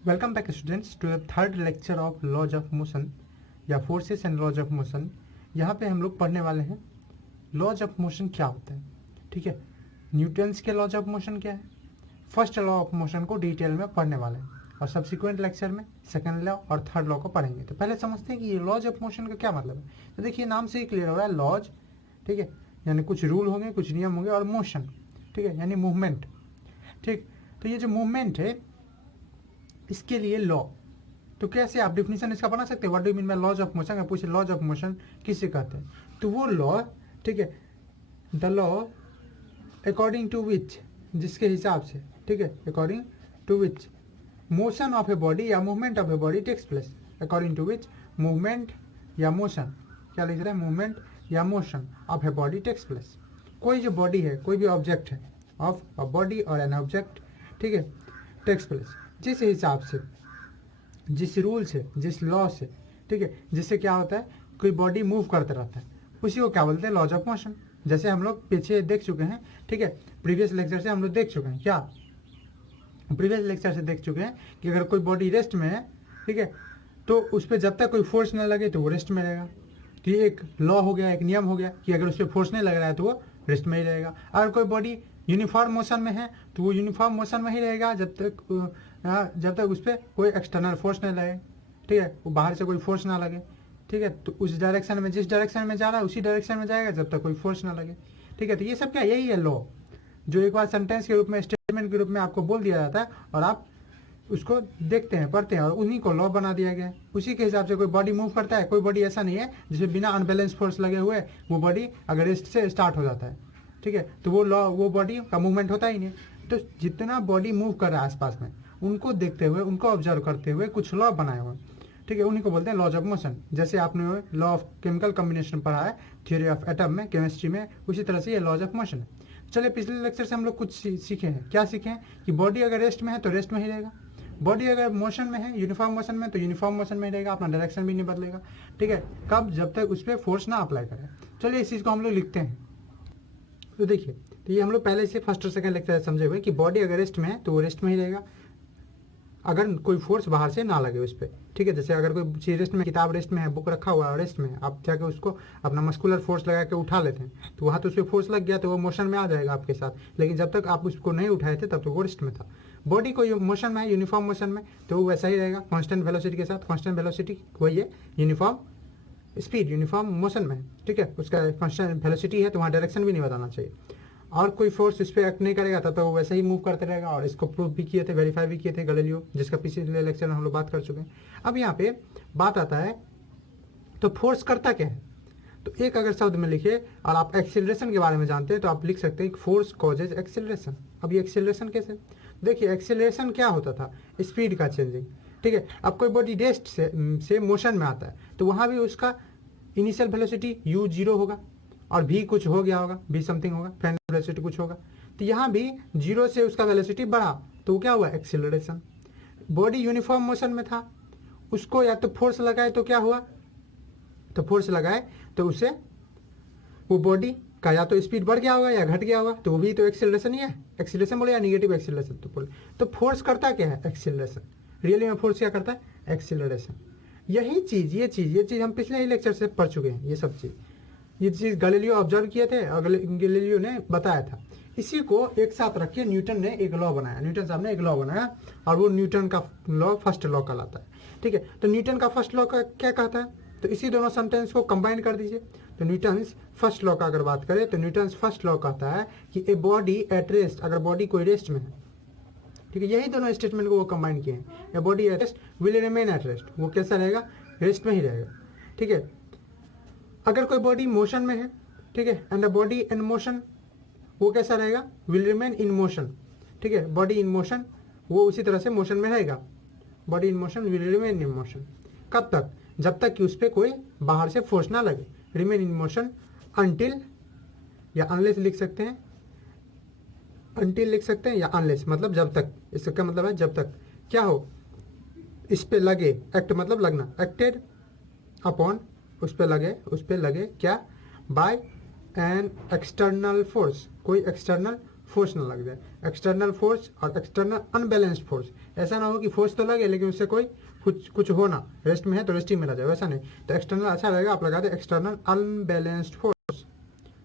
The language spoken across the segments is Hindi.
Welcome back students to the third lecture of laws of motion या forces and laws of motion. यहाँ पे हम लोग पढ़ने वाले हैं लॉज ऑफ मोशन क्या होता है। ठीक है, न्यूटन्स के लॉज ऑफ मोशन क्या है, फर्स्ट लॉ ऑफ मोशन को डिटेल में पढ़ने वाले हैं और सब्सिक्वेंट लेक्चर में सेकंड लॉ और थर्ड लॉ को पढ़ेंगे। तो पहले समझते हैं कि ये लॉज ऑफ मोशन का क्या मतलब है। तो देखिए नाम से ही क्लियर हो रहा है लॉज, ठीक है, यानी कुछ रूल होंगे, कुछ नियम होंगे, और मोशन, ठीक है, यानी मूवमेंट। ठीक, तो ये जो मूवमेंट है इसके लिए लॉ, तो कैसे आप डिफिनीशन इसका बना सकते हैं, what do mean by laws of motion. अगर पूछे लॉज ऑफ मोशन किसे कहते हैं, तो वो लॉ, ठीक है, the law according to which, जिसके हिसाब से, ठीक है, according to which motion of a body या movement of a body takes place, according to which movement या मोशन, क्या लिख रहे हैं, मूवमेंट या motion of a body takes place. कोई जो बॉडी है, कोई भी ऑब्जेक्ट है, ऑफ अ बॉडी और एन ऑब्जेक्ट, ठीक है, टेक्स प्लेस, जिस हिसाब से, जिस रूल से, जिस लॉ से, ठीक है, जिससे क्या होता है, कोई बॉडी मूव करता रहता है, उसी को क्या बोलते हैं, लॉज ऑफ मोशन। जैसे हम लोग पीछे देख चुके हैं, ठीक है, प्रीवियस लेक्चर से हम लोग देख चुके हैं, क्या प्रीवियस लेक्चर से देख चुके हैं कि अगर कोई बॉडी रेस्ट में है, ठीक है, तो उस पर जब तक कोई फोर्स ना लगे तो वो रेस्ट में रहेगा। तो ये एक लॉ हो गया, एक नियम हो गया कि अगर उस पर फोर्स नहीं लग रहा है तो वो रेस्ट में ही रहेगा। अगर कोई बॉडी यूनिफॉर्म मोशन में है तो वो यूनिफॉर्म मोशन में ही रहेगा जब तक उस पर कोई एक्सटर्नल फोर्स नहीं लगे, ठीक है, वो बाहर से कोई फोर्स ना लगे, ठीक है, तो उस डायरेक्शन में, जिस डायरेक्शन में जा रहा है उसी डायरेक्शन में जाएगा जब तक कोई फोर्स ना लगे। ठीक है, तो ये सब क्या, यही है लॉ, जो एक बार सेंटेंस के रूप में, स्टेटमेंट के रूप में आपको बोल दिया जाता है और आप उसको देखते हैं, पढ़ते हैं और उन्हीं को लॉ बना दिया गया है। उसी के हिसाब से कोई बॉडी मूव करता है। कोई बॉडी ऐसा नहीं है जिसमें बिना अनबैलेंस फोर्स लगे हुए वो बॉडी अगर रेस्ट से स्टार्ट हो जाता है, ठीक है, तो वो लॉ, वो बॉडी का मूवमेंट होता ही नहीं। तो जितना बॉडी मूव कर रहा है आसपास में, उनको देखते हुए, उनको ऑब्जर्व करते हुए कुछ लॉ बनाए हुए, ठीक है, उन्हीं को बोलते हैं लॉज ऑफ मोशन। जैसे आपने लॉ ऑफ केमिकल कॉम्बिनेशन पढ़ा है थ्योरी ऑफ एटम में, केमिस्ट्री में, उसी तरह से ये लॉज ऑफ मोशन है। चलिए पिछले लेक्चर से हम लोग कुछ सीखे हैं। क्या सीखे हैं कि बॉडी अगर रेस्ट में है तो रेस्ट में ही रहेगा, बॉडी अगर मोशन में है, यूनिफॉर्म मोशन में, तो यूनिफॉर्म मोशन में ही रहेगा, अपना डायरेक्शन भी नहीं बदलेगा। ठीक है, कब, जब तक उस पर फोर्स ना अप्लाई करे। चलिए इस चीज़ को हम लोग लिखते हैं। तो देखिए, तो ये हम लोग पहले से फर्स्ट और सेकंड लेक्चर समझे हुए कि बॉडी अगर रेस्ट में है तो वो रेस्ट में ही रहेगा अगर कोई फोर्स बाहर से ना लगे उस पर। ठीक है, जैसे अगर कोई चीज रेस्ट में, किताब रेस्ट में है, बुक रखा हुआ है रेस्ट में, आप जाके उसको अपना मस्कुलर फोर्स लगा के उठा लेते हैं तो वहाँ तो उस पर फोर्स लग गया तो वो मोशन में आ जाएगा आपके साथ, लेकिन जब तक आप उसको नहीं उठाए थे तब तो वो रेस्ट में था। बॉडी को मोशन में है, यूनिफॉर्म मोशन में, तो वो वैसा ही रहेगा कॉन्स्टेंट वेलोसिटी के साथ। कॉन्स्टेंट वेलोसिटी वही है, यूनिफॉर्म स्पीड, यूनिफॉर्म मोशन में है, ठीक है, उसका कॉन्स्टेंट वेलोसिटी है तो वहाँ डायरेक्शन भी नहीं बताना चाहिए। और कोई फोर्स इस पर एक्ट नहीं करेगा तब तो वो वैसे ही मूव करते रहेगा। और इसको प्रूव भी किए थे, वेरीफाई भी किए थे गैलीलियो, जिसका पिछले लेक्चर में हम लोग बात कर चुके हैं। अब यहाँ पे बात आता है तो फोर्स करता क्या है, तो एक अगर शब्द में लिखे और आप एक्सेलरेशन के बारे में जानते हैं तो आप लिख सकते हैं फोर्स कॉजेज एक्सेलरेशन। अब ये एक्सेलरेशन कैसे, देखिए एक्सेलरेशन क्या होता था, स्पीड का चेंजिंग। ठीक है, अब कोई बॉडी रेस्ट से मोशन में आता है तो वहाँ भी उसका इनिशियल वेलोसिटी u 0 होगा और v कुछ हो गया होगा, v समथिंग होगा, फाइनल वेलोसिटी कुछ होगा। तो यहाँ भी 0 से उसका वेलोसिटी बढ़ा तो क्या हुआ, एक्सेलरेशन। बॉडी यूनिफॉर्म मोशन में था, उसको या तो फोर्स लगाए तो क्या हुआ, तो फोर्स लगाए तो उसे वो बॉडी का या तो स्पीड बढ़ गया होगा या घट गया होगा, तो वो भी तो एक्सेलरेशन ही है। एक्सेलरेशन बोले या निगेटिव एक्सेलरेशन तो बोले। तो फोर्स करता क्या है, एक्सेलरेशन। रियली में फोर्स क्या करता है, एक्सेलरेशन। यही चीज, ये चीज हम पिछले ही लेक्चर से पढ़ चुके हैं। ये चीज गैलीलियो ऑब्जर्व किए थे और गैलीलियो ने बताया था। इसी को एक साथ रख के न्यूटन ने एक लॉ बनाया, न्यूटन साहब ने एक लॉ बनाया और वो न्यूटन का लॉ फर्स्ट लॉ कहलाता है। ठीक है, तो न्यूटन का फर्स्ट लॉ का क्या कहता है, तो इसी दोनों सेंटेंस को कंबाइन कर दीजिए। तो न्यूटन फर्स्ट लॉ का अगर बात करें तो न्यूटन फर्स्ट लॉ कहता है कि ए बॉडी एट रेस्ट, अगर बॉडी कोई रेस्ट में है, ठीक है, यही दोनों स्टेटमेंट को वो कंबाइन किए हैं। A body at rest will remain at rest, वो कैसा रहेगा, रेस्ट में ही रहेगा। ठीक है, अगर कोई बॉडी मोशन में है, ठीक है, and the body in motion, वो कैसा रहेगा, विल रिमेन इन मोशन। ठीक है, बॉडी इन मोशन, वो उसी तरह से मोशन में रहेगा। Body in motion will remain in motion, कब तक, जब तक कि उस पर कोई बाहर से फोर्स ना लगे। रिमेन इन मोशन अनटिल या अनलेस लिख सकते हैं, अनटिल लिख सकते हैं या अनलेस मतलब जब तक, इसका मतलब है जब तक क्या हो, इस पे लगे, एक्ट मतलब लगना, एक्टेड अपॉन, उस पे लगे क्या, बाय एन एक्सटर्नल फोर्स, कोई एक्सटर्नल फोर्स ना लग जाए, एक्सटर्नल फोर्स और एक्सटर्नल अनबैलेंस्ड फोर्स। ऐसा ना हो कि फोर्स तो लगे लेकिन उससे कोई कुछ हो ना, रेस्ट में है तो रेस्ट ही में रह जाए, वैसा नहीं। तो एक्सटर्नल अच्छा रहेगा, आप लगा दे एक्सटर्नल अनबैलेंस्ड फोर्स।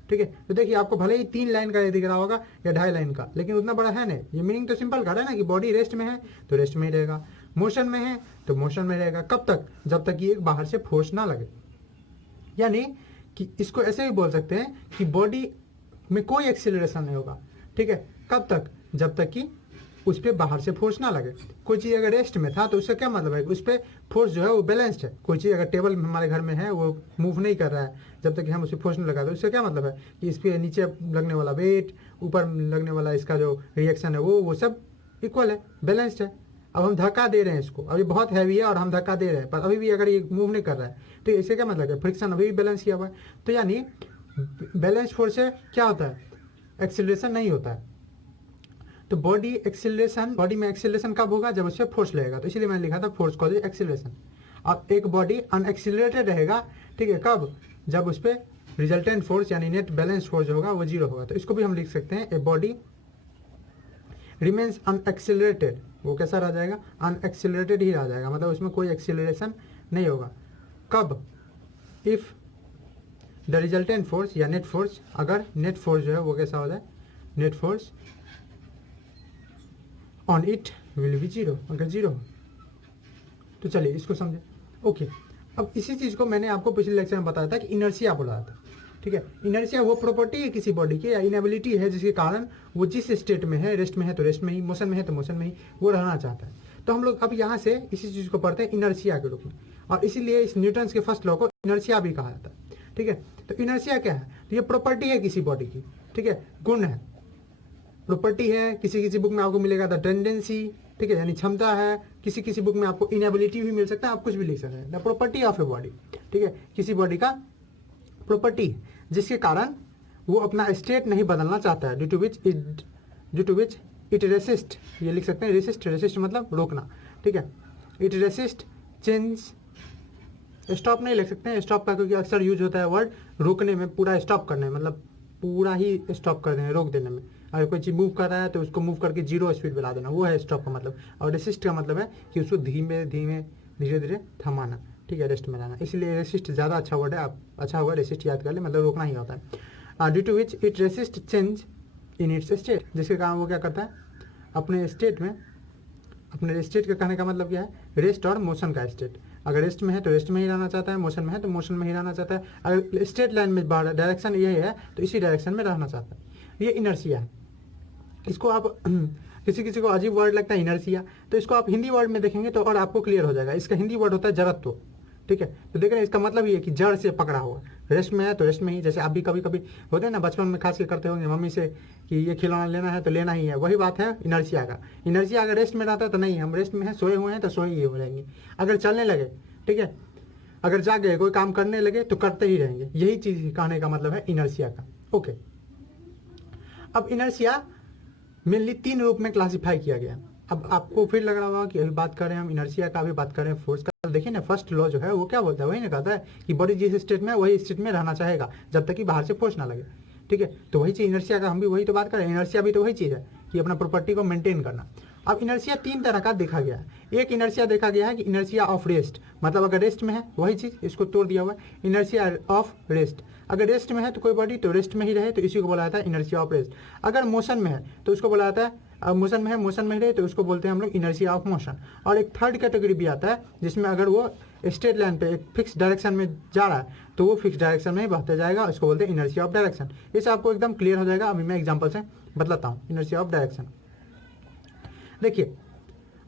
ठीक है, तो देखिए आपको भले ही 3 लाइन का ये दिख रहा होगा या 2.5 लाइन का, लेकिन उतना बड़ा है नहीं। ये मीनिंग तो सिंपल कर रहा है ना कि बॉडी रेस्ट में है तो रेस्ट में ही रहेगा, मोशन में है तो मोशन में रहेगा। कब तक? जब तक कि एक बाहर से फोर्स ना लगे। यानी कि इसको ऐसे भी बोल सकते हैं कि बॉडी में कोई एक्सीलरेशन नहीं होगा। ठीक है, कब तक? जब तक कि उस पर बाहर से फोर्स ना लगे। कोई चीज़ अगर रेस्ट में था तो उसका क्या मतलब है? उस पर फोर्स जो है वो बैलेंस्ड है। कोई चीज़ अगर टेबल हमारे घर में है वो मूव नहीं कर रहा है जब तक कि हम उस पर फोर्स नहीं लगा, तो उससे क्या मतलब है कि इस पर नीचे लगने वाला वेट, ऊपर लगने वाला इसका जो रिएक्शन है वो सब इक्वल है, बैलेंस्ड है। अब हम धक्का दे रहे हैं इसको, अब ये बहुत हैवी है और हम धक्का दे रहे हैं, पर अभी भी अगर ये मूव नहीं कर रहा है तो इससे क्या मतलब है? फ्रिक्शन अभी भी बैलेंस किया हुआ है। तो यानी बैलेंस फोर्स से क्या होता है? एक्सीलरेशन नहीं होता है। तो बॉडी में एक्सीलरेशन कब होगा? जब उस पर फोर्स लगेगा। तो इसलिए मैंने लिखा था फोर्स कॉजेज एक्सीलरेशन। अब एक बॉडी अनएक्सीलरेटेड रहेगा, ठीक है, कब? जब उस पर रिजल्टेंट फोर्स यानी नेट बैलेंस फोर्स होगा वो 0 होगा। तो इसको भी हम लिख सकते हैं ए बॉडी रिमेन्स अनएक्सीलरेटेड। वो कैसा रह जाएगा? अनएक्सीलरेटेड ही रह जाएगा, मतलब उसमें कोई एक्सीलरेशन नहीं होगा। कब? इफ द रिजल्टेंट फोर्स या नेट फोर्स, अगर नेट फोर्स जो है वो कैसा हो जाए? Net force on it will be 0, अगर 0 हो। तो चलिए इसको समझे। ओके, अब इसी चीज़ को मैंने आपको पिछले लेक्चर में बताया था कि इनर्शिया बोला था। ठीक है, इनर्शिया वो प्रॉपर्टी है किसी बॉडी की या इनेबिलिटी है जिसके कारण वो जिस स्टेट में है, रेस्ट में है तो रेस्ट में ही, मोशन में है तो मोशन में ही वो रहना चाहता है। तो हम लोग अब यहाँ से इसी चीज़ को पढ़ते हैं इनर्शिया के रूप में, और इसीलिए इस न्यूटन्स के फर्स्ट लॉ को इनर्शिया भी कहा जाता है। ठीक है, तो इनर्शिया क्या है? तो ये प्रॉपर्टी है किसी बॉडी की। ठीक है, गुण है, प्रॉपर्टी है। किसी बुक में आपको मिलेगा द टेंडेंसी, ठीक है, यानी क्षमता है। किसी बुक में आपको इनेबिलिटी भी मिल सकता है, आप कुछ भी लिख सकते हैं। The property of a body, ठीक है, किसी बॉडी का प्रॉपर्टी जिसके कारण वो अपना स्टेट नहीं बदलना चाहता है, due to which it resist. ये लिख सकते हैं रेसिस्ट मतलब रोकना। ठीक है, इट रेसिस्ट चेंज। स्टॉप नहीं लिख सकते हैं, स्टॉप का क्योंकि अक्सर यूज होता है वर्ड रोकने में, पूरा स्टॉप करने में, मतलब पूरा ही स्टॉप कर देना, रोक देने में। अगर कोई चीज़ मूव कर रहा है तो उसको मूव करके 0 स्पीड पे ला देना, वो है स्टॉप का मतलब। और रेसिस्ट का मतलब है कि उसको धीरे धीरे थमाना। ठीक है, रेस्ट में रहना, इसलिए रेसिस्ट ज़्यादा अच्छा वर्ड है। आप अच्छा होगा रेसिस्ट याद कर ले, मतलब रोकना ही होता है। Due to which it resist change in its state, जिसके कारण वो क्या करता है? अपने स्टेट में, अपने स्टेट का कहने का मतलब क्या है? रेस्ट और मोशन का स्टेट। अगर रेस्ट में है तो रेस्ट में ही रहना चाहता है, मोशन में है तो मोशन में ही रहना चाहता है। अगर स्टेट लाइन में डायरेक्शन यही है तो इसी डायरेक्शन में रहना चाहता है। ये इनर्शिया है। इसको आप किसी को अजीब वर्ड लगता है इनर्शिया, तो इसको आप हिंदी वर्ड में देखेंगे तो और आपको क्लियर हो जाएगा। इसका हिंदी वर्ड होता है जड़त्व। ठीक है, तो देख रहे हैं, इसका मतलब ये है कि जड़ से पकड़ा हुआ। रेस्ट में है तो रेस्ट में ही, जैसे आप भी कभी कभी होते हैं ना, बचपन में खास कर करते होंगे मम्मी से कि ये खिलौना लेना है तो लेना ही है, वही बात है इनर्शिया का। इनर्शिया अगर रेस्ट में रहता है तो नहीं, हम रेस्ट में है, सोए हुए हैं तो सोए ही हो रहेंगे। अगर चलने लगे, ठीक है, अगर जागे कोई काम करने लगे तो करते ही रहेंगे। यही चीज़ कहने का मतलब है इनर्शिया का। ओके, अब इनर्शिया मेनली 3 रूप में क्लासिफाई किया गया। अब आपको फिर लग रहा होगा कि अभी बात कर रहे हैं हम इनर्शिया का, अभी बात कर रहे हैं फोर्स का। देखिए ना, फर्स्ट लॉ जो है वो क्या बोलता है? वही ना कहता है कि बॉडी जिस स्टेट में वही स्टेट में रहना चाहेगा जब तक कि बाहर से फोर्स ना लगे। ठीक है, तो वही चीज़ इनर्शिया का, हम भी वही तो बात कर रहे हैं। इनर्शिया भी तो वही चीज़ है कि अपना प्रॉपर्टी को मेंटेन करना। अब इनर्शिया 3 तरह का देखा गया है। एक इनर्शिया देखा गया है कि इनर्शिया ऑफ रेस्ट, मतलब अगर रेस्ट में है वही चीज़, इसको तोड़ दिया हुआ है, इनर्शिया ऑफ रेस्ट। अगर रेस्ट में है तो कोई बॉडी तो रेस्ट में ही रहे, तो इसी को बोला जाता है इनर्शिया ऑफ रेस्ट। अगर मोशन में है तो उसको बोला जाता है, मोशन में है, मोशन में ही रहे तो उसको बोलते हैं हम लोग इनर्शिया ऑफ मोशन। और एक थर्ड कैटेगरी भी आता है जिसमें अगर वो स्ट्रेट लाइन पे एक फिक्स डायरेक्शन में जा रहा है तो वो फिक्स डायरेक्शन में ही बढ़ते जाएगा, उसको बोलते हैं इनर्शिया ऑफ डायरेक्शन। इसे आपको एकदम क्लियर हो जाएगा, अभी मैं एग्जाम्पल से बतलाता हूँ इनर्शिया ऑफ डायरेक्शन। देखिए,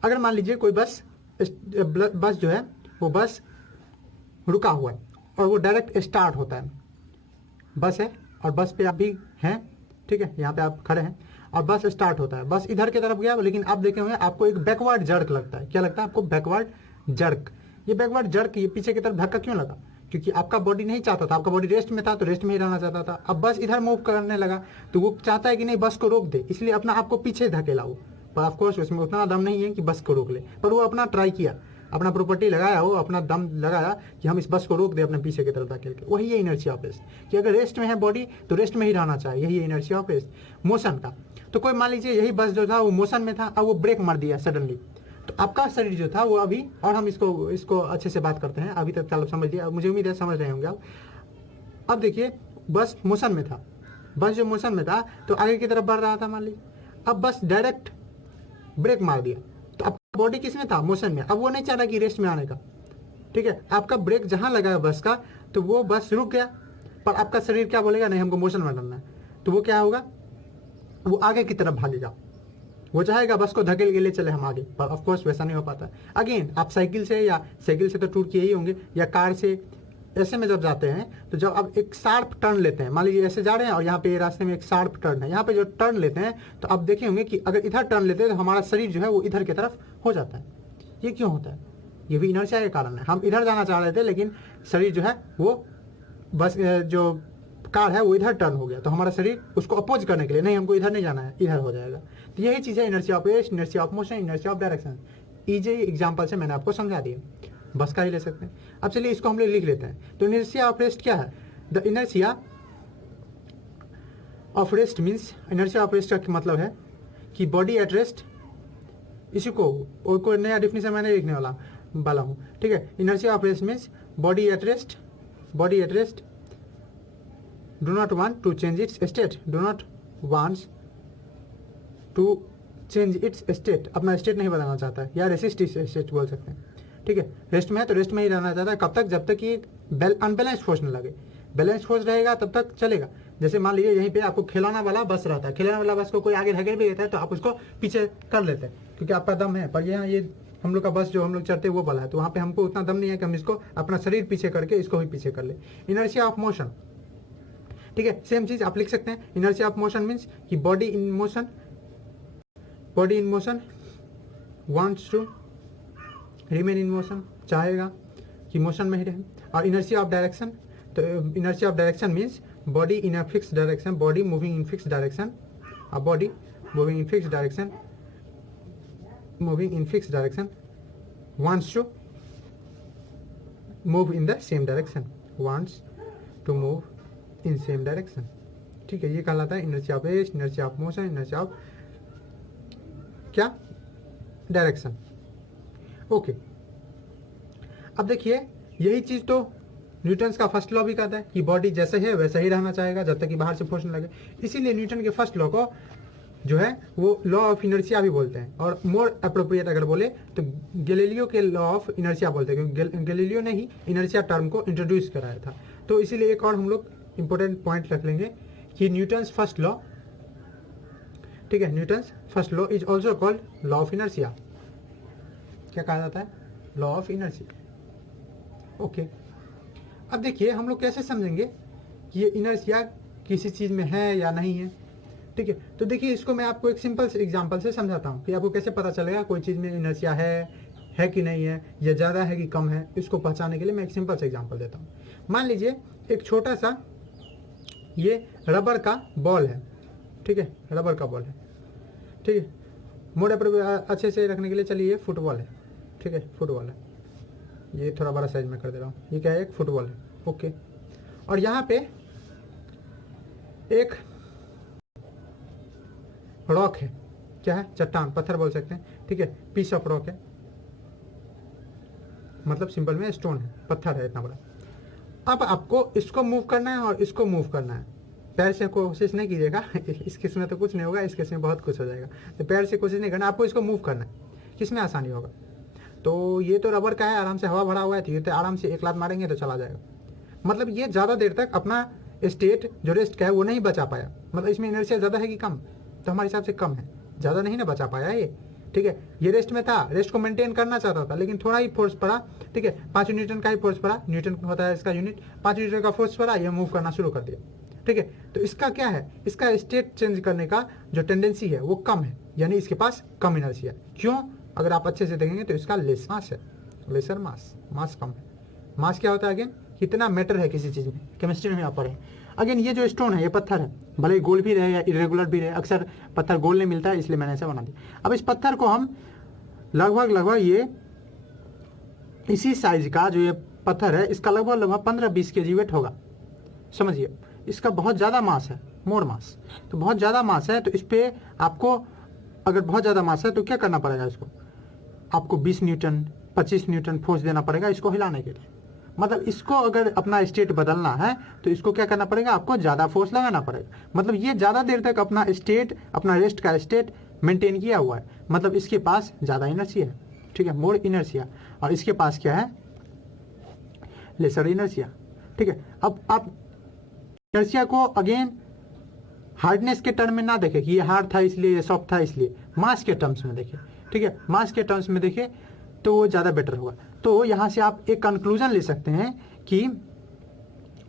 अगर मान लीजिए कोई बस जो है वो बस रुका हुआ है और वो डायरेक्ट स्टार्ट होता है। बस है और बस पे आप भी हैं, ठीक है, यहाँ पे आप खड़े हैं और बस स्टार्ट होता है। बस इधर की तरफ गया, लेकिन आप देखे हुए आपको एक बैकवर्ड जर्क लगता है। क्या लगता है आपको? Backward jerk. ये बैकवर्ड जर्क, ये पीछे की तरफ धक्का क्यों लगा? क्योंकि आपका बॉडी नहीं चाहता था, आपका बॉडी रेस्ट में था तो रेस्ट में ही रहना चाहता था। अब बस इधर मूव करने लगा तो वो चाहता है कि नहीं बस को रोक दे, इसलिए अपना आपको पीछे धकेला वो। पर ऑफकोर्स उसमें उतना दम नहीं है कि बस को रोक ले, पर वो अपना ट्राई किया, अपना प्रॉपर्टी लगाया, वो अपना दम लगाया कि हम इस बस को रोक दे अपने पीछे की तरफ धकेल के। वही है इनर्शिया ऑफ रेस्ट, कि अगर रेस्ट में है बॉडी तो रेस्ट में ही रहना चाहिए। यही है इनर्शिया ऑफ रेस्ट। मोशन का, तो कोई मान लीजिए यही बस जो था वो मोशन में था, अब वो ब्रेक मार दिया सडनली, तो आपका शरीर जो था वो अभी, और हम इसको अच्छे से बात करते हैं, अभी तक आप समझ लिया, मुझे उम्मीद है समझ रहे होंगे आप। अब देखिए बस मोशन में था, बस जो मोशन में था तो आगे की तरफ बढ़ रहा था मान लीजिए, अब बस डायरेक्ट ब्रेक मार दिया, तो आपका बॉडी किस में था, मोशन में। अब वो नहीं चाह रहा कि रेस्ट में आने का, ठीक है, आपका ब्रेक जहां लगा है बस का, तो वो बस रुक गया, पर आपका शरीर क्या बोलेगा, नहीं हमको मोशन में करना है, तो वो क्या होगा, वो आगे की तरफ भागेगा, वो चाहेगा बस को धकेल के लिए चले हम आगे, पर ऑफ कोर्स वैसा नहीं हो पाता। अगेन आप साइकिल से तो टूर किए ही होंगे, या कार से, ऐसे में जब जाते हैं तो जब आप एक शार्प टर्न लेते हैं, मान लीजिए ऐसे जा रहे हैं और यहाँ पे रास्ते में एक शार्प टर्न है, यहाँ पे जो टर्न लेते हैं तो आप देखे होंगे कि अगर इधर टर्न लेते हैं तो हमारा शरीर जो है वो इधर की तरफ हो जाता है। ये क्यों होता है, ये भी इनर्शिया के कारण है। हम इधर जाना चाह रहे थे लेकिन शरीर जो है वो बस जो कार है वो इधर टर्न हो गया, तो हमारा शरीर उसको अपोज करने के लिए, नहीं हमको इधर नहीं जाना है, इधर हो जाएगा। तो यही चीज़ है inertia of rest, inertia of motion, inertia of direction. Easy example से मैंने आपको समझा दिया, बस का ही ले सकते हैं। अब चलिए इसको हम लोग लिख लेते हैं। तो इनर्शिया ऑफ रेस्ट क्या है, the inertia of rest means, inertia of rest का मतलब है कि बॉडी एट रेस्ट, इसी को और कोई नया डिफिनेशन मैंने लिखने वाला हूँ, ठीक है। Inertia of rest means body at rest do not want to change its state, do not wants to change its state, अपना स्टेट नहीं बदलना चाहता है, या रेसिस्ट इट्स स्टेट बोल सकते हैं, ठीक है। रेस्ट में है तो रेस्ट में ही रहना चाहता है, कब तक, जब तक कि अनबैलेंस फोर्स न लगे। बैलेंस फोर्स रहेगा तब तक चलेगा। जैसे मान लीजिए यहीं पे आपको खिलौना वाला बस रहता है, खिलौना वाला बस को कोई आगे धकेल भी देता है तो आप उसको पीछे कर लेते हैं क्योंकि आपका दम है। पर यहाँ ये हम लोग का बस जो हम लोग चढ़ते हैं वो वाला है, तो वहाँ पे हमको उतना दम नहीं है कि हम इसको अपना शरीर पीछे करके इसको भी पीछे कर ले। इनर्शिया ऑफ मोशन, ठीक है, सेम चीज आप लिख सकते हैं। इनर्शिया ऑफ मोशन मीन्स कि body in motion wants to remain in motion, चाहेगा कि मोशन में ही रहे। और इनर्शिया ऑफ डायरेक्शन, तो inertia of direction means body in a fix direction, body moving in fix direction, body moving in fix direction wants to move in the same direction, wants to move in same direction, ठीक है। ये कहलाता है inertia of rest, inertia of motion, inertia of क्या, डायरेक्शन। ओके, अब देखिए यही चीज तो न्यूटन्स का फर्स्ट लॉ भी कहता है कि बॉडी जैसे है वैसे ही रहना चाहेगा जब तक कि बाहर से फोर्स न लगे। इसीलिए न्यूटन के फर्स्ट लॉ को जो है वो लॉ ऑफ इनर्शिया भी बोलते हैं, और मोर अप्रोप्रिएट अगर बोले तो गैलीलियो के लॉ ऑफ इनर्शिया बोलते हैं, क्योंकि गैलीलियो ने ही इनर्शिया टर्म को इंट्रोड्यूस कराया था। तो इसीलिए एक और हम लोग इंपॉर्टेंट पॉइंट रख लेंगे कि न्यूटन्स फर्स्ट लॉ, ठीक है, Newton's first law is also called law of inertia. क्या कहा जाता है, लॉ ऑफ इनर्शिया। ओके, अब देखिए हम लोग कैसे समझेंगे कि ये इनर्शिया किसी चीज में है या नहीं है, ठीक है। तो देखिए इसको मैं आपको एक सिंपल से एग्जांपल से समझाता हूँ कि आपको कैसे पता चलेगा कोई चीज़ में इनर्शिया है कि नहीं है, या ज़्यादा है कि कम है। इसको पहचानने के लिए मैं एक सिंपल से एग्जांपल देता हूँ। मान लीजिए एक छोटा सा ये रबर का बॉल है, ठीक है, रबर का बॉल है, ठीक है। मोड़े पर अच्छे से रखने के लिए चलिए ये फुटबॉल है, ठीक है, फुटबॉल है। ये थोड़ा बड़ा साइज में कर दे रहा हूँ, ये क्या है, एक फुटबॉल है, ओके। और यहाँ पे एक रॉक है, क्या है, चट्टान, पत्थर बोल सकते हैं, ठीक है, पीस ऑफ रॉक है, मतलब सिंपल में स्टोन है, पत्थर है इतना बड़ा। अब आपको इसको मूव करना है और इसको मूव करना है। पैर से कोशिश नहीं कीजिएगा, इस केस में तो कुछ नहीं होगा, इस केस में बहुत कुछ हो जाएगा। तो पैर से कोशिश नहीं करना, आपको इसको मूव करना है, किसमें आसानी होगा। तो ये तो रबर का है, आराम से हवा भरा हुआ है, तो ये तो आराम से एक लात मारेंगे तो चला जाएगा। मतलब ये ज़्यादा देर तक अपना स्टेट जो रेस्ट का है वो नहीं बचा पाया, मतलब इसमें इनर्शिया ज़्यादा है कि कम, तो हमारे हिसाब से कम है, ज़्यादा नहीं ना बचा पाया ये, ठीक है। ये रेस्ट में था, रेस्ट को मेंटेन करना चाहता था, लेकिन थोड़ा ही फोर्स पड़ा, ठीक है, 5 न्यूटन का ही फोर्स पड़ा, न्यूटन होता है इसका यूनिट, 5 न्यूटन का फोर्स पड़ा, ये मूव करना शुरू कर दिया, ठीक है। तो इसका क्या है, इसका स्टेट चेंज करने का जो टेंडेंसी है वो कम है, यानी इसके पास कम इनर्शिया। क्यों, अगर आप अच्छे से देखेंगे तो इसका लेस मास है, लेसर मास कम है। मास क्या होता है, अगेन कितना मैटर है किसी चीज़ में, केमिस्ट्री में आप पढ़े। अगेन ये जो स्टोन है, ये पत्थर है, भले ही गोल भी रहे या इरेगुलर भी रहे, अक्सर पत्थर गोल नहीं मिलता है, इसलिए मैंने ऐसा बना दिया। अब इस पत्थर को हम लगभग ये इसी साइज का जो ये पत्थर है, इसका लगभग 15-20 kg वेट होगा, समझिए, इसका बहुत ज़्यादा मास है, मोर मास। तो बहुत ज़्यादा मास है, तो इस पर आपको अगर बहुत ज़्यादा मास है तो क्या करना पड़ेगा, इसको आपको 20 न्यूटन 25 न्यूटन फोर्स देना पड़ेगा इसको हिलाने के लिए। मतलब इसको अगर अपना स्टेट बदलना है तो इसको क्या करना पड़ेगा, आपको ज़्यादा फोर्स लगाना पड़ेगा। मतलब ये ज़्यादा देर तक अपना स्टेट, अपना रेस्ट का स्टेट मेंटेन किया हुआ है, मतलब इसके पास ज़्यादा इनर्शिया है, ठीक है, मोर इनर्शिया। और इसके पास क्या है, लेसर इनर्शिया, ठीक है। अब आप इनर्शिया को अगेन हार्डनेस के टर्म में ना देखें कि ये हार्ड था इसलिए, ये सॉफ्ट था इसलिए, मास के टर्म्स में देखें, ठीक है, मास के टर्म्स में देखें तो वो ज़्यादा बेटर होगा। तो यहाँ से आप एक कंक्लूजन ले सकते हैं कि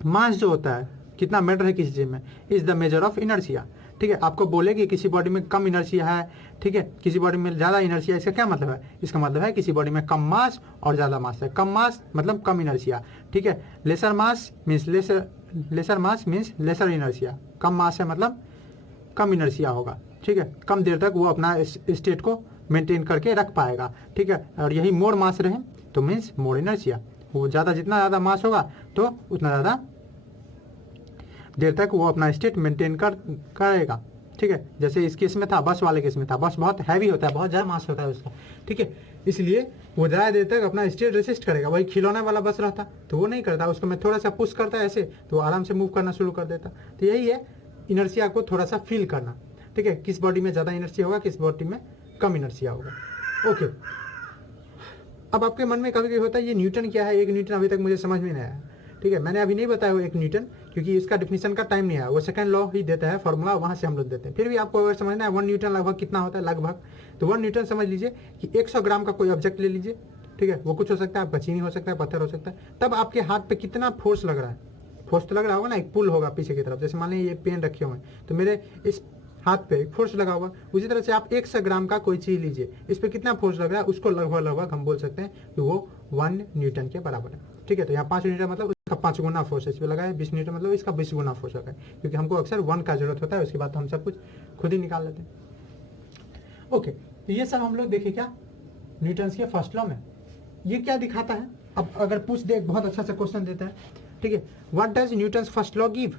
मास जो होता है, कितना मैटर है किसी चीज़ में, is the measure of inertia, ठीक है। आपको बोले कि किसी बॉडी में कम इनर्शिया है, ठीक है, किसी बॉडी में ज़्यादा इनर्शिया, इसका क्या मतलब है, इसका मतलब है किसी बॉडी में कम मास और ज़्यादा मास है। कम मास मतलब कम इनर्शिया, ठीक है। Lesser mass means lesser mass means lesser inertia. कम मास है मतलब कम इनर्शिया होगा, ठीक है, कम देर तक वो अपना स्टेट को मेंटेन करके रख पाएगा, ठीक है। और यही मोर मास रहे तो मीन्स मोर इनर्शिया, वो ज़्यादा, जितना ज़्यादा मास होगा तो उतना ज़्यादा देर तक वो अपना स्टेट मेंटेन करेगा, ठीक है। जैसे इस केस में था, बस वाले केस में था, बस बहुत हैवी होता है, बहुत ज़्यादा मास होता है उसका, ठीक है, इसलिए वो ज़्यादा देर तक अपना स्टेट रेसिस्ट करेगा। वही खिलौने वाला बस रहता तो वो नहीं करता, उसको मैं थोड़ा सा पुश करता ऐसे तो वो आराम से मूव करना शुरू कर देता। तो यही है इनर्शिया को थोड़ा सा फील करना, ठीक है, किस बॉडी में ज़्यादा इनर्शिया होगा, किस बॉडी में कम इनर्शिया होगा। ओके, अब आपके मन में कभी कभी होता है ये न्यूटन क्या है, एक न्यूटन अभी तक मुझे समझ में नहीं आया, ठीक है। मैंने अभी नहीं बताया वो एक न्यूटन, क्योंकि इसका डिफिनीशन का टाइम नहीं आया, वो सेकंड लॉ ही देता है फॉर्मूला, वहाँ से हम लोग देते हैं। फिर भी आपको अगर समझना है 1 न्यूटन लगभग कितना होता है लगभग, तो 1 न्यूटन समझ लीजिए कि 100 ग्राम का कोई ऑब्जेक्ट ले लीजिए, ठीक है, वो कुछ हो सकता है, आपका चीनी हो सकता है, पत्थर हो सकता है, तब आपके हाथ पे कितना फोर्स लग रहा है, फोर्स तो लग रहा होगा ना, एक पुल होगा पीछे की तरफ, जैसे मान लीजिए ये पेन रखे हुए हैं तो मेरे इस हाथ पे एक फोर्स लगा हुआ, उसी तरह से आप 100 ग्राम का कोई चीज लीजिए, इस पे कितना फोर्स लग रहा है, उसको लगभग हम बोल सकते हैं कि वो 1 न्यूटन के बराबर है, ठीक है। तो यहाँ 5 न्यूटन मतलब इसका 5 गुना फोर्स इस पे लगा है, 20 न्यूटन मतलब इसका 20 गुना फोर्स लगा है, क्योंकि हमको अक्सर 1 का जरूरत होता है, उसके बाद हम सब कुछ खुद ही निकाल लेते हैं। ओके, तो ये सब हम लोग देखे क्या न्यूटन के फर्स्ट लॉ में, ये क्या दिखाता है। अब अगर पूछ दे, बहुत अच्छा सा क्वेश्चन देता है, ठीक है, what does Newton first law give,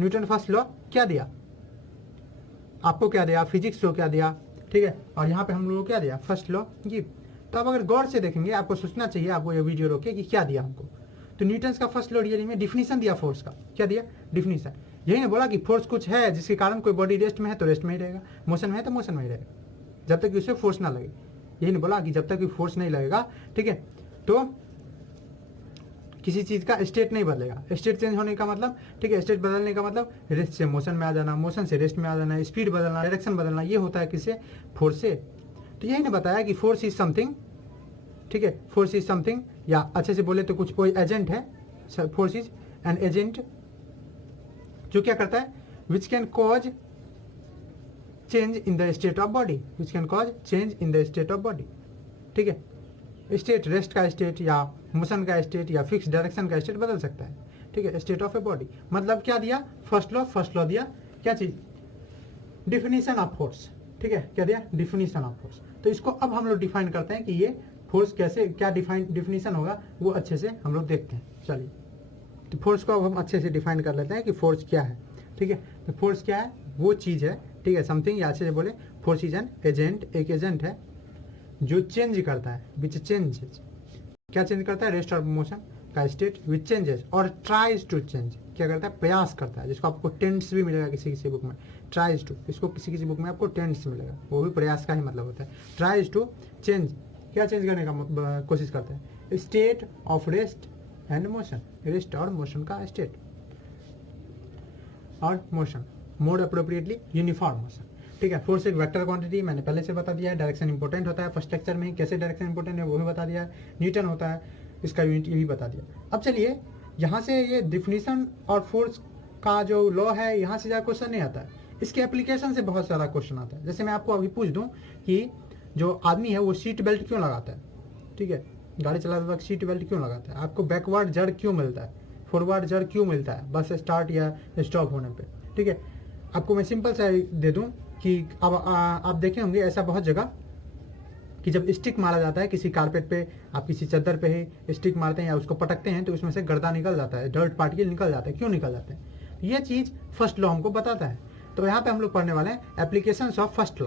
Newton first law क्या दिया आपको, क्या दिया, फिजिक्स लॉ क्या दिया, ठीक है, और यहाँ पे हम लोगों को क्या दिया, फर्स्ट लॉ गिव। तो अब अगर गौर से देखेंगे, आपको सोचना चाहिए, आपको ये वीडियो रोके कि क्या दिया हमको। तो न्यूटन का फर्स्ट लॉ रियली में डिफिनीशन दिया फोर्स का, क्या दिया, डिफिनीशन। यही ना बोला कि फोर्स कुछ है जिसके कारण कोई बॉडी रेस्ट में है तो रेस्ट में ही रहेगा, मोशन में है तो मोशन में ही रहेगा, जब तक उसे फोर्स ना लगे। यही नहीं बोला कि जब तक कोई फोर्स नहीं लगेगा, ठीक है, तो किसी चीज़ का स्टेट नहीं बदलेगा। स्टेट चेंज होने का मतलब, ठीक है, स्टेट बदलने का मतलब रेस्ट से मोशन में आ जाना, मोशन से रेस्ट में आ जाना, स्पीड बदलना, डायरेक्शन बदलना, ये होता है किससे, फोर्स से। तो यही ने बताया कि फोर्स इज समथिंग, ठीक है, फोर्स इज समथिंग, या अच्छे से बोले तो कुछ कोई एजेंट है, फोर्स इज एन एजेंट जो क्या करता है, which can cause change in the state of body, which can cause change in the state of body, ठीक है। स्टेट, रेस्ट का स्टेट या मोशन का स्टेट या फिक्स डायरेक्शन का स्टेट बदल सकता है, ठीक है, स्टेट ऑफ ए बॉडी। मतलब क्या दिया, फर्स्ट लॉ दिया, क्या चीज, डिफिनीशन ऑफ फोर्स, ठीक है, क्या दिया, डिफिनीशन ऑफ फोर्स। तो इसको अब हम लोग डिफाइन करते हैं कि ये फोर्स कैसे, क्या डिफिनीशन होगा वो अच्छे से हम लोग देखते हैं। चलिए, तो फोर्स को अब हम अच्छे से डिफाइन कर लेते हैं कि फोर्स क्या है, ठीक है। तो फोर्स क्या है, वो चीज़ है, ठीक है, समथिंग, या अच्छे से बोले फोर्स इज एन एजेंट, एक एजेंट है जो चेंज करता है, विच चेंजेस, क्या चेंज करता है, रेस्ट और मोशन का स्टेट, विच चेंजेस और ट्राइज टू चेंज, क्या करता है, प्रयास करता है, जिसको आपको टेंस भी मिलेगा किसी किसी बुक में, ट्राइज टू, इसको किसी किसी बुक में आपको टेंस मिलेगा, वो भी प्रयास का ही मतलब होता है। ट्राइज टू चेंज, क्या चेंज करने का कोशिश करता है, state of rest and motion, rest और मोशन का स्टेट और motion, mode appropriately uniform motion, ठीक है। फोर्स एक वेक्टर क्वांटिटी, मैंने पहले से बता दिया है। डायरेक्शन इंपॉर्टेंट होता है फर्स्ट लेक्चर में, कैसे डायरेक्शन इंपॉर्टेंट है वो भी बता दिया है। न्यूटन होता है, इसका यूनिट ये भी बता दिया। अब चलिए यहाँ से ये डिफिनीशन और फोर्स का जो लॉ है, यहाँ से ज़्यादा क्वेश्चन नहीं आता है, इसके एप्लीकेशन से बहुत सारा क्वेश्चन आता है। जैसे मैं आपको अभी पूछ दूँ कि जो आदमी है वो सीट बेल्ट क्यों लगाता है, ठीक है, गाड़ी चलाते वक्त सीट बेल्ट क्यों लगाता है, आपको बैकवर्ड जड़ क्यों मिलता है, फॉरवर्ड जड़ क्यों मिलता है बस स्टार्ट या स्टॉप होने पे, ठीक है। आपको मैं सिंपल सा दे दूं कि अब आप देखे होंगे ऐसा बहुत जगह कि जब स्टिक मारा जाता है किसी कारपेट पे, आप किसी चादर पे ही स्टिक मारते हैं या उसको पटकते हैं तो उसमें से गर्दा निकल जाता है, डर्ट पार्टिकल निकल जाता है। क्यों निकल जाते हैं, ये चीज़ फर्स्ट लॉ हमको बताता है। तो यहाँ पे हम लोग पढ़ने वाले हैं एप्लीकेशंस ऑफ फर्स्ट लॉ,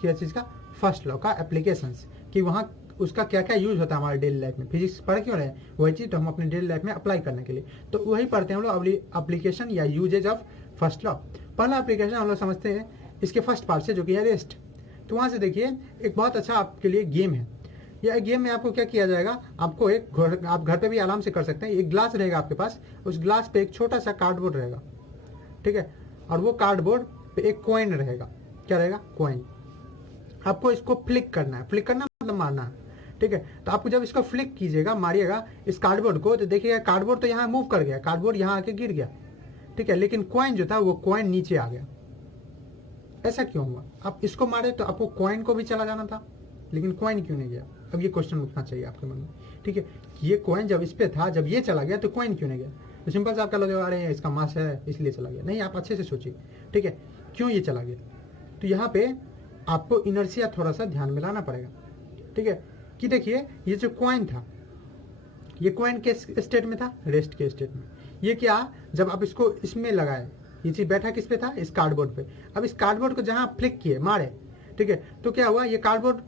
क्या चीज़ का, फर्स्ट लॉ का एप्लीकेशंस, कि वहाँ उसका क्या क्या यूज होता है हमारे डेली लाइफ में। फिजिक्स पढ़ क्यों रहे हैं, वही चीज़ तो हम अपने डेली लाइफ में अप्लाई करने के लिए, तो वही पढ़ते हैं हम लोग एप्लीकेशन या यूजेज ऑफ फर्स्ट लॉ। पहला एप्लीकेशन हम लोग समझते हैं इसके फर्स्ट पार्ट से, जो कि है रेस्ट। तो वहाँ से देखिए एक बहुत अच्छा आपके लिए गेम है। यह गेम में आपको क्या किया जाएगा, आपको आप घर पे भी आराम से कर सकते हैं। एक ग्लास रहेगा आपके पास, उस ग्लास पे एक छोटा सा कार्डबोर्ड रहेगा, ठीक है, और वो कार्डबोर्ड पे एक कॉइन रहेगा। क्या रहेगा, कॉइन। आपको इसको फ्लिक करना है, फ्लिक करना मतलब मारना है, ठीक है। तो आपको जब इसको फ्लिक कीजिएगा, मारिएगा इस कार्डबोर्ड को, तो देखिएगा कार्डबोर्ड तो यहाँ मूव कर गया, कार्डबोर्ड यहाँ आके गिर गया, ठीक है, लेकिन कॉइन जो था वो कॉइन नीचे आ गया। ऐसा क्यों हुआ, आप इसको मारे तो आपको कॉइन को भी चला जाना था, लेकिन कॉइन क्यों नहीं गया। अब ये क्वेश्चन उठना चाहिए आपके मन में, ठीक है, ये कॉइन जब इस पे था, जब ये चला गया तो कॉइन क्यों नहीं गया। तो सिंपल से आपका लोग अरे इसका मास है इसलिए चला गया, नहीं, आप अच्छे से सोचिए, ठीक है, क्यों ये चला गया। तो यहाँ पे आपको इनर्शिया थोड़ा सा ध्यान में लाना पड़ेगा, ठीक है, कि देखिए ये जो कॉइन था, ये कॉइन के स्टेट में था, रेस्ट के स्टेट में। ये क्या, जब आप इसको इसमें लगाए, ये चीज बैठा किस पे था, इस कार्डबोर्ड पे। अब इस कार्डबोर्ड को जहां फ्लिक किए, मारे, ठीक है, तो क्या हुआ, ये कार्डबोर्ड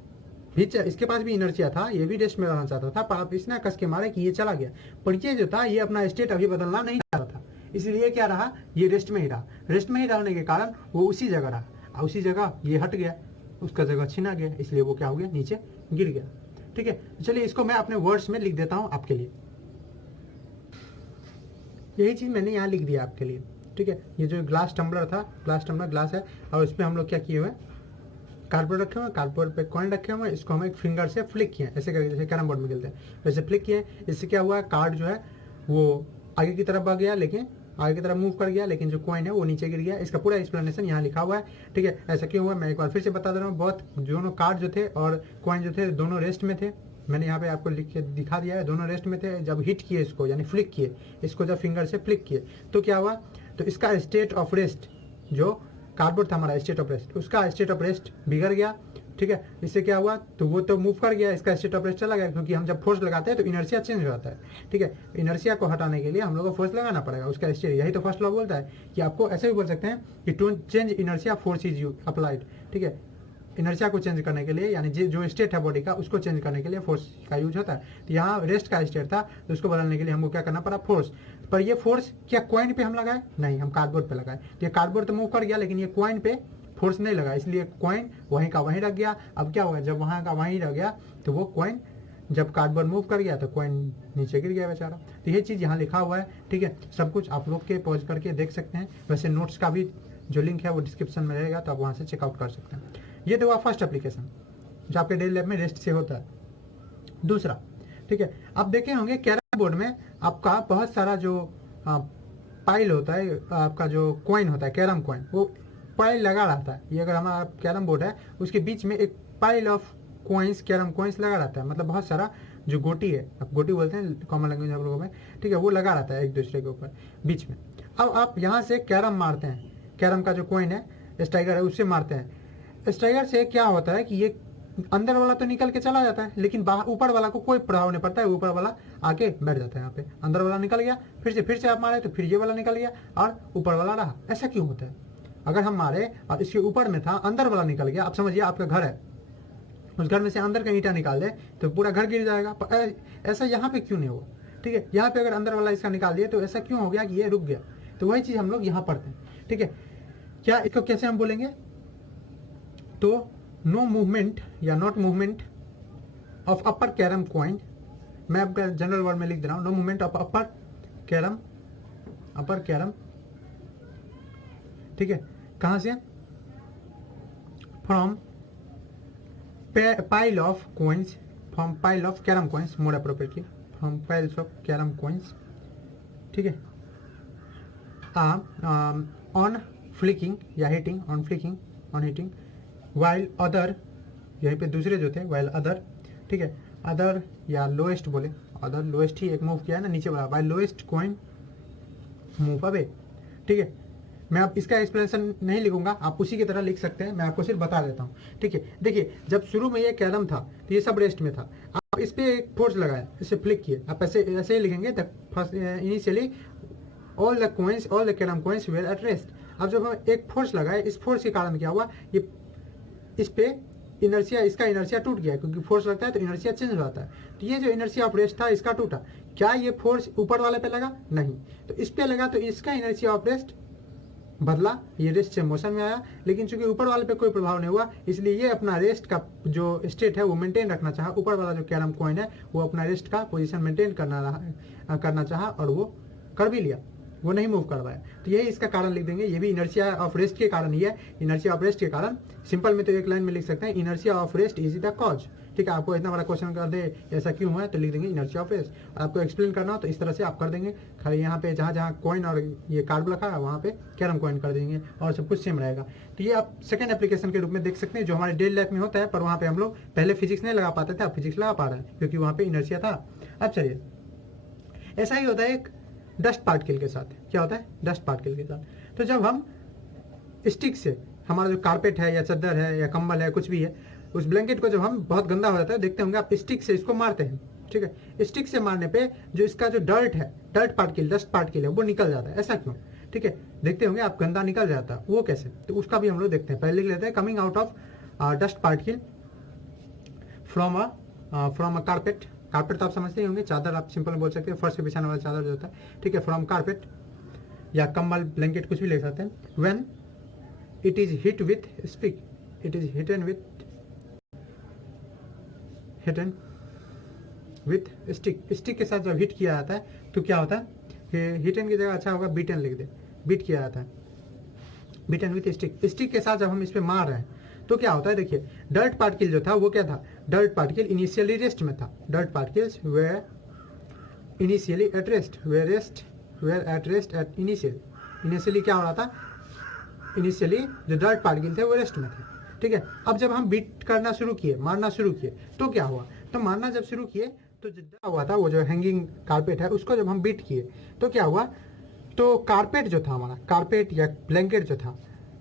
भी इसके पास भी इनर्शिया था, ये भी रेस्ट में रहना चाहता था, पर आप इसने कस के मारे कि ये चला गया। पर ये जो था, ये अपना स्टेट अभी बदलना नहीं चाहता था, इसलिए क्या रहा, ये रेस्ट में ही रहा। रेस्ट में ही रहने के कारण वो उसी जगह रहा, और उसी जगह ये हट गया, उसका जगह छीना गया, इसलिए वो क्या हो गया, नीचे गिर गया, ठीक है। चलिए इसको मैं अपने वर्ड्स में लिख देता हूँ आपके लिए। यही चीज मैंने यहाँ लिख दिया आपके लिए, ठीक है। ये जो ग्लास टम्बलर था, ग्लास टम्बलर ग्लास है, और इसमें हम लोग क्या किए हुए, कार्डबोर्ड रखे हुए, कार्डबोर्ड पे कॉइन रखे हुए, इसको हम एक फिंगर से फ्लिक किए, ऐसे करके जैसे कैरम बोर्ड में खेलते हैं वैसे फ्लिक किए। इससे क्या हुआ, कार्ड जो है वो आगे की तरफ भाग गया, लेकिन आगे की तरफ मूव कर गया, लेकिन जो कॉइन है वो नीचे गिर गया। इसका पूरा एक्सप्लेनेशन यहाँ लिखा हुआ है, ठीक है। ऐसा क्यों हुआ, मैं एक बार फिर से बता दे रहा हूँ। बहुत दोनों कार्ड जो थे और कॉइन जो थे, दोनों रेस्ट में थे। मैंने यहाँ पे आपको लिख के दिखा दिया है, दोनों रेस्ट में थे। जब हिट किए इसको, यानी फ्लिक किए इसको, जब फिंगर से फ्लिक किए, तो क्या हुआ, तो इसका स्टेट ऑफ रेस्ट, जो कार्डबोर्ड था हमारा स्टेट ऑफ रेस्ट, उसका स्टेट ऑफ रेस्ट बिगड़ गया, ठीक है। इससे क्या हुआ, तो वो तो मूव कर गया, इसका स्टेट ऑफ रेस्ट चला गया, क्योंकि हम जब फोर्स लगाते हैं तो इनर्शिया चेंज हो जाता है, ठीक है। इनर्शिया को हटाने के लिए हम लोग को फोर्स लगाना पड़ेगा, उसका स्टेट, यही तो फर्स्ट लॉ बोलता है कि आपको ऐसे भी बोल सकते हैं कि to change inertia force is you applied, ठीक है। इनर्शिया को चेंज करने के लिए, यानी जो स्टेट है बॉडी का, उसको चेंज करने के लिए फोर्स का यूज होता है। तो यहाँ रेस्ट का स्टेट था, तो उसको बदलने के लिए हमको क्या करना पड़ा, फोर्स। पर ये फोर्स क्या कॉइन पे हम लगाए, नहीं, हम कार्डबोर्ड पे लगाए। तो ये कार्डबोर्ड तो मूव कर गया, लेकिन ये कॉइन पे फोर्स नहीं लगा, इसलिए कॉइन वहीं का वहीं रख गया। अब क्या हुआ, जब वहाँ का वहीं रह गया, तो वो कॉइन जब कार्डबोर्ड मूव कर गया तो कॉइन नीचे गिर गया बेचारा। तो ये चीज़ यहाँ लिखा हुआ है, ठीक है। सब कुछ आप लोग के पॉज करके देख सकते हैं। वैसे नोट्स का भी जो लिंक है वो डिस्क्रिप्शन में रहेगा, तो आप वहाँ से चेकआउट कर सकते हैं। ये तो हुआ फर्स्ट एप्लीकेशन जो आपके डेली लाइफ में रेस्ट से होता है। दूसरा, ठीक है, आप देखे होंगे कैरम बोर्ड में आपका बहुत सारा जो पाइल होता है, आपका जो कॉइन होता है कैरम कॉइन, वो पाइल लगा रहता है। ये अगर हमारा कैरम बोर्ड है, उसके बीच में एक pile of coins, carrom coins लगा रहता है, मतलब बहुत सारा जो गोटी है, आप गोटी बोलते हैं कॉमन लैंग्वेज हम लोगों में, ठीक है, वो लगा रहता है एक दूसरे के ऊपर बीच में। अब आप यहाँ से कैरम मारते हैं, कैरम का जो कॉइन है, स्ट्राइकर है, उससे मारते हैं। स्ट्राइकर से क्या होता है कि ये अंदर वाला तो निकल के चला जाता है, लेकिन बाहर ऊपर वाला को कोई प्रभाव नहीं पड़ता है, ऊपर वाला आके बैठ जाता है यहाँ पे। अंदर वाला निकल गया, फिर से आप मारे तो फिर ये वाला निकल गया और ऊपर वाला रहा। ऐसा क्यों होता है, अगर हम मारे और इसके ऊपर में था, अंदर वाला निकल गया, आप समझिए आपका घर है, उस घर में से अंदर का ईंटा निकाल दे तो पूरा घर गिर जाएगा। ऐसा यहाँ पे क्यों नहीं हुआ, ठीक है। यहाँ पे अगर अंदर वाला इसका निकाल दिया तो ऐसा क्यों हो गया कि ये रुक गया। तो वही चीज़ हम लोग यहाँ पढ़ते हैं, ठीक है। क्या इसको कैसे हम बोलेंगे, तो नो मूवमेंट या not movement of upper carrom coin, मैं आपका जनरल वर्ड में लिख दे रहा हूँ, no movement of upper carrom, ठीक है। कहाँ से, from pile of coins, from pile of carrom coins more appropriately, from piles of carrom coins, ठीक है। ऑन फ्लिकिंग या hitting, on flicking, on hitting, while other, यहीं पे दूसरे जो थे वाइल अदर, ठीक है, अदर या लोएस्ट बोले, अदर लोएस्ट ही एक मूव किया है ना नीचे वाला, while lowest coin move away, ठीक है। मैं अब इसका एक्सप्लेनेशन नहीं लिखूंगा, आप उसी की तरह लिख सकते हैं, मैं आपको सिर्फ बता देता हूँ, ठीक है। देखिए जब शुरू में ये कैरम था तो ये सब रेस्ट में था, आप इस पर एक फोर्स लगाया, इसे फ्लिक किए, आप ऐसे ही लिखेंगे, first initially all the carrom coins were at rest. अब जब हम एक फोर्स लगाए, इस फोर्स के कारण क्या हुआ, ये इस पे इनर्शिया, इसका इनर्शिया टूट गया, क्योंकि फोर्स लगता है तो इनर्शिया चेंज हो जाता है। तो ये जो इनर्शिया ऑफ रेस्ट था इसका टूटा। क्या ये फोर्स ऊपर वाले पे लगा? नहीं। तो इस पे लगा तो इसका इनर्शिया ऑफ रेस्ट बदला, ये रेस्ट से मोशन में आया, लेकिन चूंकि ऊपर वाले पे कोई प्रभाव नहीं हुआ, इसलिए ये अपना रेस्ट का जो स्टेट है वो मेंटेन रखना चाहा। ऊपर वाला जो कैरम कॉइन है वो अपना रेस्ट का पोजीशन मेंटेन करना चाहा और वो कर भी लिया, वो नहीं मूव करवाया। तो यही इसका कारण लिख देंगे, ये भी इनर्शिया ऑफ रेस्ट के कारण ही है। इनर्शिया ऑफ रेस्ट के कारण सिंपल में तो एक लाइन में लिख सकते हैं, inertia of rest is the cause. ठीक है, आपको इतना बड़ा क्वेश्चन कर दे ऐसा क्यों हुआ है तो लिख देंगे इनर्शिया ऑफ रेस्ट। आपको एक्सप्लेन करना हो तो इस तरह से आप कर देंगे, खाली यहाँ पे जहाँ जहाँ कॉइन और ये कार्ड रखा है वहाँ पे कैरम कॉइन कर देंगे और सब कुछ सेम रहेगा। तो ये आप सेकंड एप्लीकेशन के रूप में देख सकते हैं, जो हमारे डेली लाइफ में होता है, पर वहाँ पे हम लोग पहले फिजिक्स नहीं लगा पाते थे, अब फिजिक्स लगा पा रहे हैं क्योंकि वहाँ पे इनर्शिया था। अब चलिए, ऐसा ही होता है एक डस्ट पार्टिकल के साथ। क्या होता है? डस्ट पार्टिकल के साथ। तो जब हम स्टिक से, हमारा जो कारपेट है या चादर है या कंबल है कुछ भी है, उस ब्लैंकेट को जब हम बहुत गंदा हो जाता है, देखते होंगे आप, स्टिक से इसको मारते हैं। ठीक है, स्टिक से मारने पे जो इसका जो डर्ट है, डस्ट पार्टिकल है, वो निकल जाता है। ऐसा क्यों? ठीक है, देखते होंगे आप, गंदा निकल जाता है, वो कैसे? तो उसका भी हम लोग देखते हैं। पहले लिख लेते हैं, coming out of dust particle from a carpet. Carpet तो आप समझते ही होंगे, चादर आप सिंपल बोल सकते हैं, फर्श पे बिछाने वाला चादर जो होता है। ठीक है, फ्रॉम कारपेट या कंबल, ब्लैंकेट, कुछ भी ले सकते हैं। When it is hit with stick, it is hitten with stick. Stick के साथ जब हिट किया जाता है तो क्या होता है, हिटन की जगह अच्छा होगा बीटन लिख दे, बीट किया जाता है, बीटन विथ स्टिक। स्टिक के साथ जब हम इस पे मार रहे हैं तो क्या होता है, देखिए, डर्ट पार्टिकल जो था वो क्या था, डर्ट पार्टिकल इनिशियली रेस्ट में था। Dirt particles were initially at rest, were at rest at initially क्या हो रहा था, इनिशियली जो डर्ट पार्टिकल थे वो रेस्ट में थे। ठीक है, अब जब हम बीट करना शुरू किए, मारना शुरू किए, तो क्या हुआ, तो मारना जब शुरू किए तो जो हुआ था, वो जो हैंगिंग कारपेट है उसको जब हम बीट किए तो क्या हुआ, तो कारपेट जो था हमारा, कारपेट या ब्लैंकेट जो था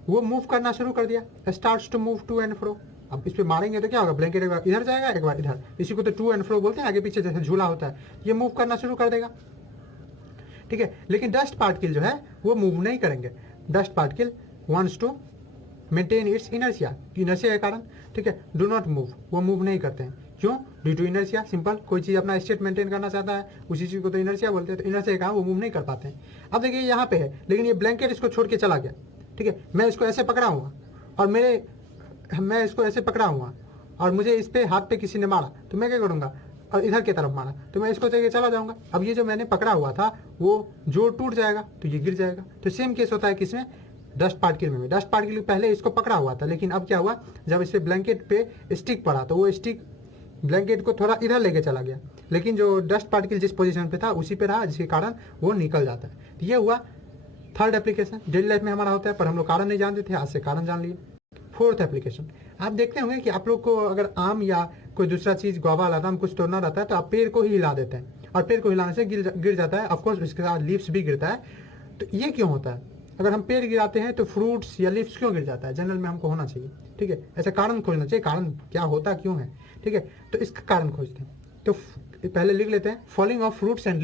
वो मूव करना शुरू कर दिया, starts to move to and fro. अब इस पे मारेंगे तो क्या होगा, ब्लैंकेट एक बार इधर जाएगा एक बार इधर, इसी को तो टू एंड फ्रो बोलते हैं, आगे पीछे जैसे झूला होता है, ये मूव करना शुरू कर देगा। ठीक है, लेकिन डस्ट पार्टिकल जो है वो मूव नहीं करेंगे। Dust particle wants to maintain its inertia, inertia के कारण। ठीक है, डू नॉट मूव, वो मूव नहीं करते हैं। क्यों? Due to inertia. सिंपल, कोई चीज़ अपना स्टेट मेंटेन करना चाहता है, उसी चीज़ को तो इनर्शिया बोलते हैं, तो इनर्शिया का वो मूव नहीं कर पाते हैं। अब देखिए यहाँ पे है, लेकिन ये ब्लैंकेट इसको छोड़ के चला गया। ठीक है, मैं इसको ऐसे पकड़ा हुआ और मैं इसको ऐसे पकड़ा हुआ और मुझे इस पे हाथ पे किसी ने मारा, तो मैं क्या करूँगा, और इधर की तरफ मारा तो मैं इसको चाहिए चला जाऊँगा। अब ये जो मैंने पकड़ा हुआ था वो जोड़ टूट जाएगा तो ये गिर जाएगा। तो सेम केस होता है किसमें, डस्ट पार्टिकल में। डस्ट पार्टिकल पहले इसको पकड़ा हुआ था, लेकिन अब क्या हुआ, जब इस पे ब्लैंकेट पे स्टिक पड़ा तो वो स्टिक ब्लैंकेट को थोड़ा इधर लेके चला गया, लेकिन जो डस्ट पार्टिकल जिस पोजीशन पे था उसी पे रहा, जिसके कारण वो निकल जाता है। तो ये हुआ थर्ड एप्लीकेशन, डेली लाइफ में हमारा होता है, पर हम लोग कारण नहीं जानते थे, आज से कारण जान लिए। फोर्थ एप्लीकेशन, आप देखते होंगे कि आप लोग को अगर आम या कोई दूसरा चीज़, गुआवा, लताम कुछ तोड़ना रहता है तो आप पेड़ को ही हिला देते हैं, और पेड़ को हिलाने से गिर जाता है। ऑफकोर्स इसके साथ लीव्स भी गिरता है। तो ये क्यों होता है, अगर हम पेड़ गिराते हैं तो फ्रूट्स या लीव्स क्यों गिर जाता है, जनरल में हमको होना चाहिए। ठीक है, ऐसा कारण खोजना चाहिए, कारण क्या होता क्यों है। ठीक है, तो इसका कारण खोजते हैं। तो पहले लिख लेते हैं, falling of fruits and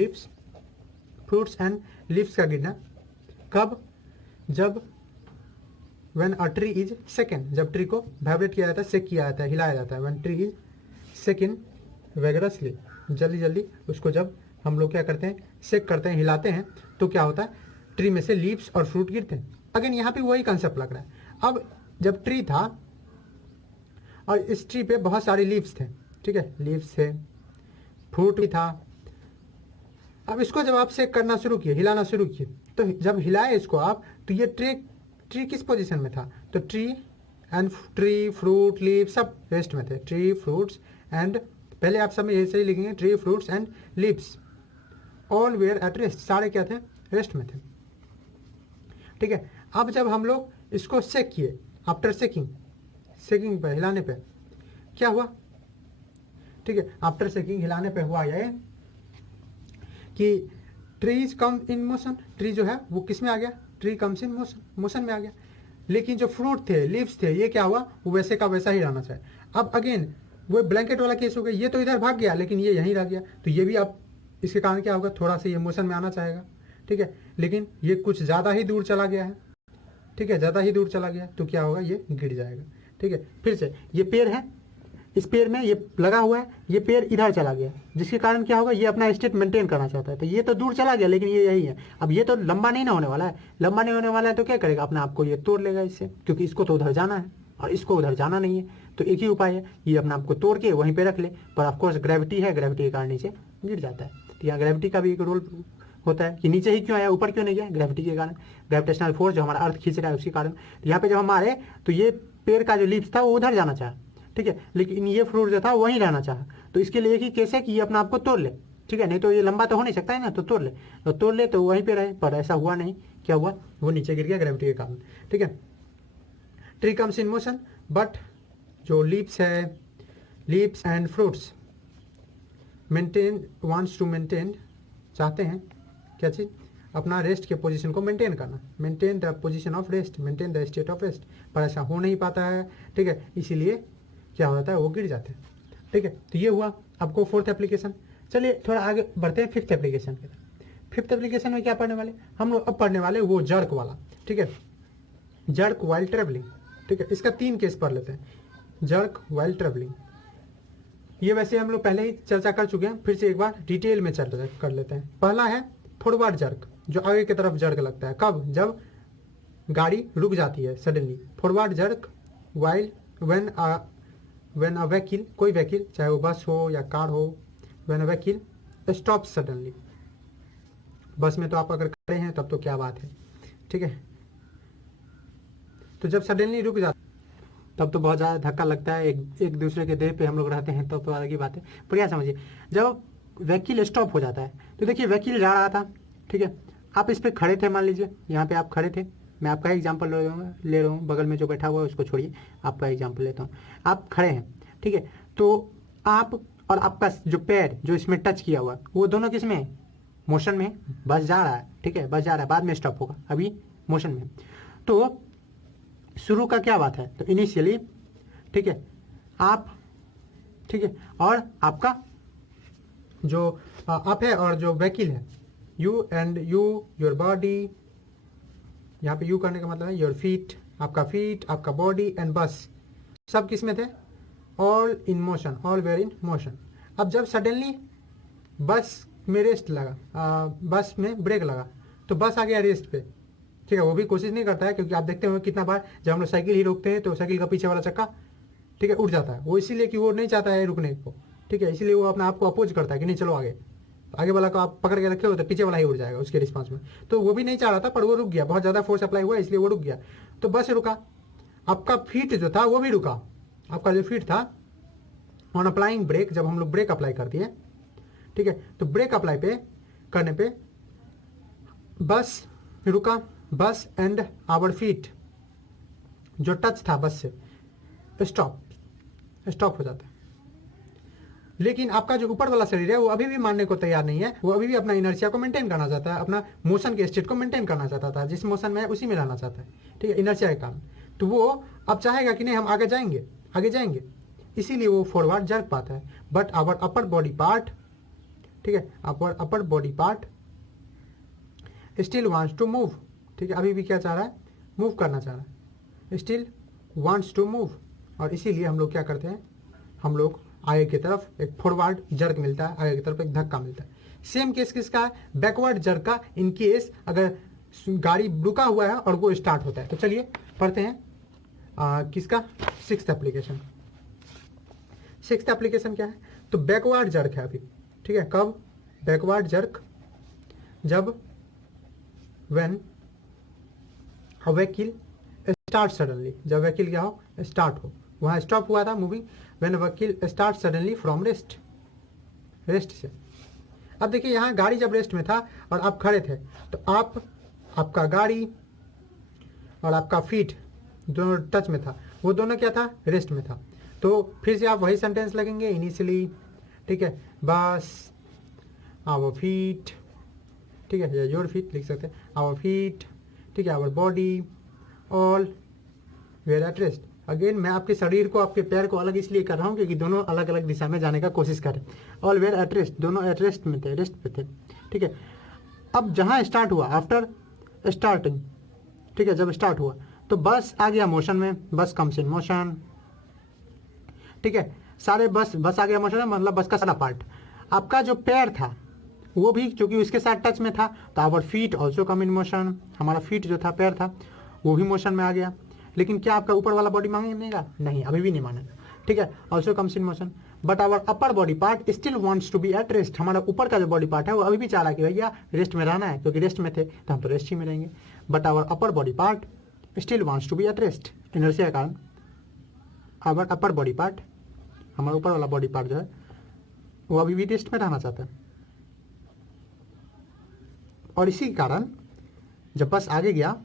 leaves का गिरना कब, जब when a tree is second, जब ट्री को वाइब्रेट किया जाता है, शेक किया जाता है, हिलाया जाता है। व्हेन ट्री इज सेकंड वैगरसली, जल्दी जल्दी उसको जब हम लोग क्या करते हैं, शेक करते हैं, हिलाते हैं, तो क्या होता है, ट्री में से लीव्स और फ्रूट गिरते हैं। अगेन यहाँ पे वही कंसेप्ट लग रहा है। अब जब ट्री था और इस ट्री पे बहुत सारे लीव्स थे, ठीक है, लीव्स थे, फ्रूट भी था। अब इसको जब आप शेक करना शुरू किए, हिलाना शुरू किए, तो जब हिलाए इसको आप, तो ये ट्री किस पोजीशन में था, तो ट्री फ्रूट लीव सब रेस्ट में थे। ट्री फ्रूट्स एंड, पहले आप सब में ऐसे ही लिखेंगे, tree fruits and leaves all were at rest, सारे क्या थे, रेस्ट में थे। ठीक है, अब जब हम लोग इसको शेक किए, आफ्टर शेकिंग पे, हिलाने पे क्या हुआ, ठीक है, आफ्टर शेकिंग हिलाने पे हुआ ये कि trees come in motion, tree जो है वो किस में आ गया, ट्री कम्स इन मोशन में आ गया। लेकिन जो फ्रूट थे, लीव्स थे, ये क्या हुआ, वो वैसे का वैसा ही रहना चाहिए। अब अगेन वो ब्लैंकेट वाला केस हो गया, ये तो इधर भाग गया लेकिन ये यहीं रह गया, तो ये भी अब इसके कारण क्या होगा, थोड़ा सा ये मोशन में आना चाहेगा। ठीक है, लेकिन ये कुछ ज़्यादा ही दूर चला गया है, ठीक है, ज़्यादा ही दूर चला गया तो क्या होगा, ये गिर जाएगा। ठीक है, फिर से ये पेड़ है, इस पेड़ में ये लगा हुआ है, ये पेड़ इधर चला गया, जिसके कारण क्या होगा, ये अपना स्टेट मेंटेन करना चाहता है, तो ये तो दूर चला गया लेकिन ये यही है। अब ये तो लंबा नहीं ना होने वाला है, लंबा नहीं होने वाला है तो क्या करेगा, अपने आप को ये तोड़ लेगा इससे, क्योंकि इसको तो उधर जाना है और इसको उधर जाना नहीं है। तो एक ही उपाय है, ये अपने आप को तोड़ के वहीं पे रख ले, पर ऑफकोर्स ग्रेविटी है, ग्रेविटी के कारण नीचे गिर जाता है। तो यहाँ ग्रेविटी का भी एक रोल होता है कि नीचे ही क्यों आया, ऊपर क्यों नहीं गया, ग्रेविटी के कारण, ग्रेविटेशनल फोर्स जो हमारा अर्थ खींच रहा है उसके कारण। तो यहाँ पे जब हम मारे तो ये पेड़ का जो लीव्स था वो उधर जाना चाहा, ठीक है, लेकिन ये फ्रूट जो था वहीं रहना चाहा। तो इसके लिए एक ही केस है कि ये अपने आप को तोड़ ले, ठीक है, नहीं तो ये लंबा तो हो नहीं सकता है ना, तो तोड़ ले तो वहीं पे रहे, पर ऐसा हुआ नहीं। क्या हुआ, वो नीचे गिर गया ग्रेविटी के कारण। ठीक है, tree comes in motion, but जो लीव्स है, leaves and fruits maintain, wants to maintain, चाहते हैं क्या चीज़, अपना रेस्ट के पोजीशन को मेंटेन करना, maintain the position of rest, maintain the state of rest, पर ऐसा हो नहीं पाता है। ठीक है, इसीलिए क्या होता है, वो गिर जाते हैं। ठीक है, तो ये हुआ आपको फोर्थ एप्लीकेशन। चलिए थोड़ा आगे बढ़ते हैं फिफ्थ एप्लीकेशन की तरफ। फिफ्थ एप्लीकेशन में क्या पढ़ने वाले हम लोग, अब पढ़ने वाले वो जर्क वाला। ठीक है, जर्क वाइल ट्रेवलिंग। ठीक है, इसका 3 केस पढ़ लेते हैं, जर्क वाइल ट्रेवलिंग। ये वैसे हम लोग पहले ही चर्चा कर चुके हैं, फिर से एक बार डिटेल में चर्चा कर लेते हैं। पहला है फॉरवर्ड जर्क, जो आगे की तरफ जर्क लगता है, कब, जब गाड़ी रुक जाती है suddenly. Forward jerk while when a vehicle, कोई व्हीकल चाहे वो बस हो या कार हो, when a vehicle stop suddenly. बस में तो आप अगर खड़े हैं तब तो क्या बात है, ठीक है, तो जब सडनली रुक जाता तब तो बहुत ज़्यादा धक्का लगता है, एक दूसरे के देह पे हम लोग रहते हैं, तब तो अलग ही बात है। पर क्या समझिए, जब व्हीकल स्टॉप हो जाता है, तो देखिए व्हीकल जा रहा था, ठीक है, आप इस पर खड़े थे, मान लीजिए यहाँ पे आप खड़े थे, मैं आपका एग्जांपल ले रहा हूँ, बगल में जो बैठा हुआ है उसको छोड़िए, आपका एग्जांपल लेता हूँ। आप खड़े हैं, ठीक है, तो आप और आपका जो पैर जो इसमें टच किया हुआ वो दोनों किस में है, मोशन में। बस जा रहा है, ठीक है, बस जा रहा है, बाद में स्टॉप होगा, अभी मोशन में। तो शुरू का क्या बात है, तो इनिशियली, ठीक है, आप, ठीक है, और आपका जो आप है और जो व्हीकल है, you and you, your body, यहाँ पे यू करने का मतलब है योर फीट, आपका फीट, आपका बॉडी एंड बस, सब किस में थे, all in motion, all were in motion. अब जब सडनली बस में रेस्ट लगा, बस में ब्रेक लगा, तो बस आ गया रेस्ट पे, ठीक है, वो भी कोशिश नहीं करता है, क्योंकि आप देखते हो कितना बार जब हम लोग साइकिल ही रोकते हैं तो साइकिल का पीछे वाला चक्का, ठीक है, उठ जाता है, वो इसीलिए कि वो नहीं चाहता है रुकने को, ठीक है, इसीलिए वो अपना आप को अपोज करता है कि नहीं चलो आगे, तो आगे वाला को आप पकड़ के रखे हो तो पीछे वाला ही उड़ जाएगा उसके रिस्पांस में। तो वो भी नहीं चाह रहा था, पर वो रुक गया, बहुत ज़्यादा फोर्स अप्लाई हुआ इसलिए वो रुक गया, तो बस रुका। आपका फीट जो था वो भी रुका, आपका जो फीट था ऑन अप्लाइंग ब्रेक, जब हम लोग ब्रेक अप्लाई कर दिए, ठीक है, तो ब्रेक अप्लाई पे करने पे बस रुका, बस एंड आवर फीट जो टच था बस से स्टॉप हो जाता है। लेकिन आपका जो ऊपर वाला शरीर है वो अभी भी मानने को तैयार नहीं है, वो अभी भी अपना इनर्शिया को मेंटेन करना चाहता है, अपना मोशन के स्टेट को मेंटेन करना चाहता था, जिस मोशन में है उसी में रहना चाहता है, ठीक है, इनर्शिया के कारण। तो वो अब चाहेगा कि नहीं हम आगे जाएंगे, इसीलिए वो फॉरवर्ड जर्क पाता है। But our upper body part, ठीक है, our upper body part still wants to move, ठीक है, अभी भी क्या चाह रहा है, मूव करना चाह रहा है, स्टिल वांट्स टू मूव, और इसीलिए हम लोग क्या करते हैं, हम लोग आगे की तरफ एक फॉरवर्ड जर्क मिलता है, आगे की तरफ एक धक्का मिलता है। सेम केस किसका है, बैकवर्ड जर्क का, इन केस अगर गाड़ी रुका हुआ है और वो स्टार्ट होता है। तो चलिए पढ़ते हैं किसका, सिक्स्थ एप्लीकेशन। सिक्स्थ एप्लीकेशन क्या है, तो बैकवर्ड जर्क है अभी, ठीक है, कब, बैकवर्ड जर्क जब when a vehicle start suddenly, जब व्हीकल क्या हो, स्टार्ट हो, वहाँ स्टॉप हुआ था moving, when vehicle start suddenly from rest से। अब देखिए यहाँ गाड़ी जब रेस्ट में था और आप खड़े थे, तो आपका गाड़ी और आपका फीट दोनों टच में था, वो दोनों क्या था, रेस्ट में था। तो फिर से आप वही सेंटेंस लगेंगे इनिशियली, ठीक है, बस आवर फीट, ठीक है, या योर फीट लिख सकते हैं, आवर फीट, ठीक है, our body, all were at rest. Again मैं आपके शरीर को, आपके पैर को अलग इसलिए कर रहा हूँ क्योंकि दोनों अलग अलग दिशा में जाने का कोशिश करें। ऑल वेयर एट रेस्ट, दोनों एट रेस्ट में थे, रेस्ट पे थे, ठीक है। अब जहाँ स्टार्ट हुआ, आफ्टर स्टार्टिंग, ठीक है, जब स्टार्ट हुआ तो बस आ गया मोशन में, बस कम्स इन मोशन, ठीक है, सारे बस आ गया मोशन में, मतलब बस का सारा पार्ट। आपका जो पैर था वो भी चूंकि उसके साथ टच में था तो our feet also come in motion, हमारा फीट जो था, पैर था, वो भी मोशन में आ गया। लेकिन क्या आपका ऊपर वाला बॉडी मांगेगा? नहीं, अभी भी नहीं मानेगा, ठीक है, also comes in motion. But our upper body part still wants to be at rest, हमारा ऊपर का जो बॉडी पार्ट है वो अभी भी चाह रहा है कि भैया रेस्ट में रहना है, क्योंकि रेस्ट में थे तो हम तो रेस्ट ही में रहेंगे। But our upper body part still wants to be at rest, inertia के कारण आवर अपर बॉडी पार्ट, हमारा ऊपर वाला बॉडी पार्ट जो है वो अभी भी रेस्ट में रहना चाहता है। और इसी कारण जब बस आगे गया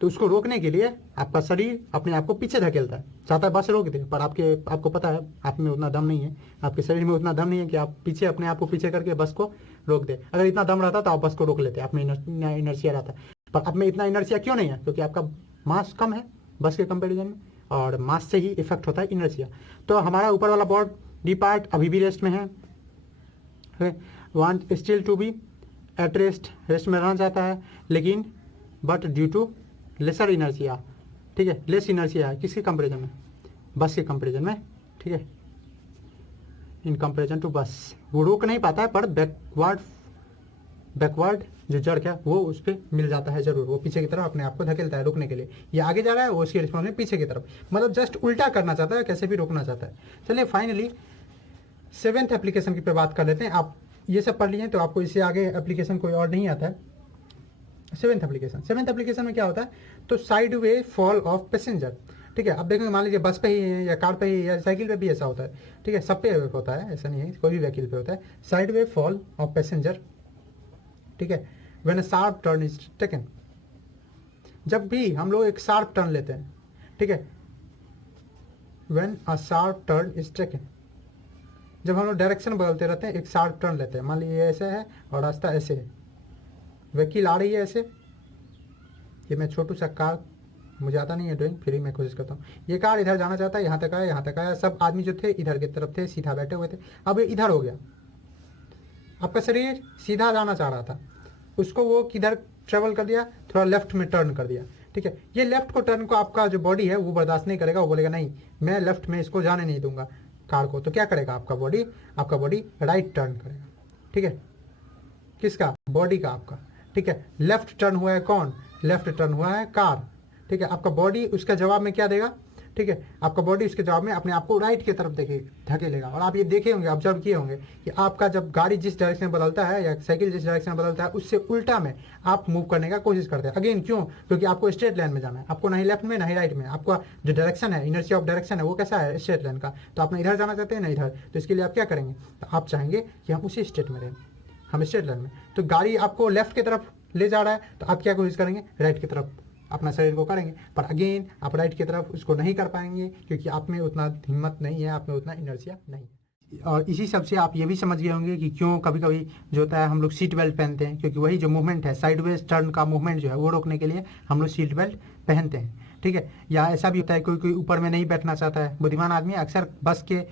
तो उसको रोकने के लिए आपका शरीर अपने आप को पीछे धकेलता है, चाहता है बस रोक दे, पर आपको पता है आप में उतना दम नहीं है, आपके शरीर में उतना दम नहीं है कि आप पीछे अपने आप को पीछे करके बस को रोक दे। अगर इतना दम रहता तो आप बस को रोक लेते, आप में इनर्शिया रहता, पर आप में इतना इनर्शिया क्यों नहीं है? क्योंकि आपका मास कम है बस के कंपेरिजन में, और मास से ही इफेक्ट होता है इनर्शिया। तो हमारा ऊपर वाला बॉडी पार्ट अभी भी रेस्ट में है, want still to be at rest, rest में रहना चाहता है, लेकिन but due to lesser inertia, ठीक है, लेस इनर्शिया है किसके कंपेरिजन में? बस के कंपेरिजन में, ठीक है, इन कंपेरिजन टू बस। वो रोक नहीं पाता है, पर बैकवर्ड जो जड़ है वो उस पर मिल जाता है जरूर, वो पीछे की तरफ अपने आप को धकेलता है रोकने के लिए। ये आगे जा रहा है, वो उसकी रिस्पॉन्स में पीछे की तरफ, मतलब जस्ट उल्टा करना चाहता है, कैसे भी रोकना चाहता है। चलिए फाइनली 7th एप्लीकेशन की पे बात कर लेते हैं। आप ये सब पढ़ लिए तो आपको इससे आगे एप्लीकेशन कोई और नहीं आता है। 7th एप्लीकेशन में क्या होता है? तो side way fall of passenger, ठीक है। अब देखेंगे, मान लीजिए बस पे ही है या कार पे ही या साइकिल पे भी ऐसा होता है, ठीक है, सब पे होता है, ऐसा नहीं है, कोई भी व्हीकल पे होता है। Side way fall of passenger, ठीक है, when a sharp turn is taken, जब भी हम लोग एक शार्प टर्न लेते हैं, ठीक है, when a sharp turn is taken, जब हम लोग डायरेक्शन बदलते रहते हैं, एक शार्प टर्न लेते हैं, मान लीजिए ऐसे है और रास्ता ऐसे है, व्हीकल आ रही है ऐसे, ये मैं छोटू सा कार, मुझे आता नहीं है ड्राइंग, फिर ही मैं कोशिश करता हूँ। ये कार इधर जाना चाहता है, यहाँ तक आया, यहाँ तक आया, सब आदमी जो थे इधर की तरफ थे, सीधा बैठे हुए थे। अब ये इधर हो गया, आपका शरीर सीधा जाना चाह रहा था, उसको वो किधर ट्रेवल कर दिया, थोड़ा लेफ्ट में टर्न कर दिया, ठीक है। ये लेफ्ट को टर्न को आपका जो बॉडी है वो बर्दाश्त नहीं करेगा, वो बोलेगा नहीं मैं लेफ्ट में इसको जाने नहीं दूंगा कार को। तो क्या करेगा आपका बॉडी राइट टर्न करेगा, ठीक है, किसका? बॉडी का आपका, ठीक है। लेफ्ट टर्न हुआ है कौन? लेफ्ट टर्न हुआ है कार, ठीक है। आपका बॉडी उसका जवाब में क्या देगा? ठीक है, आपका बॉडी उसके जवाब में अपने आप को राइट की तरफ धकेलेगा। और आप ये देखे होंगे, ऑब्जर्व किए होंगे कि आपका जब गाड़ी जिस डायरेक्शन में बदलता है या साइकिल जिस डायरेक्शन में बदलता है, उससे उल्टा में आप मूव करने का कोशिश करते हैं। अगेन क्यों? क्योंकि आपको स्ट्रेट लाइन में जाना है, आपको ना ही लेफ्ट में ना ही राइट में। आपका जो डायरेक्शन है, इनर्शिया ऑफ डायरेक्शन है, वो कैसा है? स्ट्रेट लाइन का। तो आप ना इधर जाना चाहते हैं ना इधर, तो इसके लिए आप क्या करेंगे? तो आप चाहेंगे कि हम उसी स्टेट में रहें, हम स्ट्रेट लाइन में। तो गाड़ी आपको लेफ्ट की तरफ ले जा रहा है, तो आप क्या कोशिश करेंगे? राइट की तरफ अपना शरीर को करेंगे। पर अगेन आप राइट की तरफ उसको नहीं कर पाएंगे, क्योंकि आप में उतना हिम्मत नहीं है, आप में उतना इनर्शिया नहीं है। और इसी सब से आप ये भी समझ गए होंगे कि क्यों कभी कभी जो होता है हम लोग सीट बेल्ट पहनते हैं, क्योंकि वही जो मूवमेंट है, साइडवेज टर्न का मूवमेंट जो है वो रोकने के लिए हम लोग सीट बेल्ट पहनते हैं, ठीक है। या ऐसा भी होता है कोई ऊपर में नहीं बैठना चाहता है, बुद्धिमान आदमी अक्सर बस के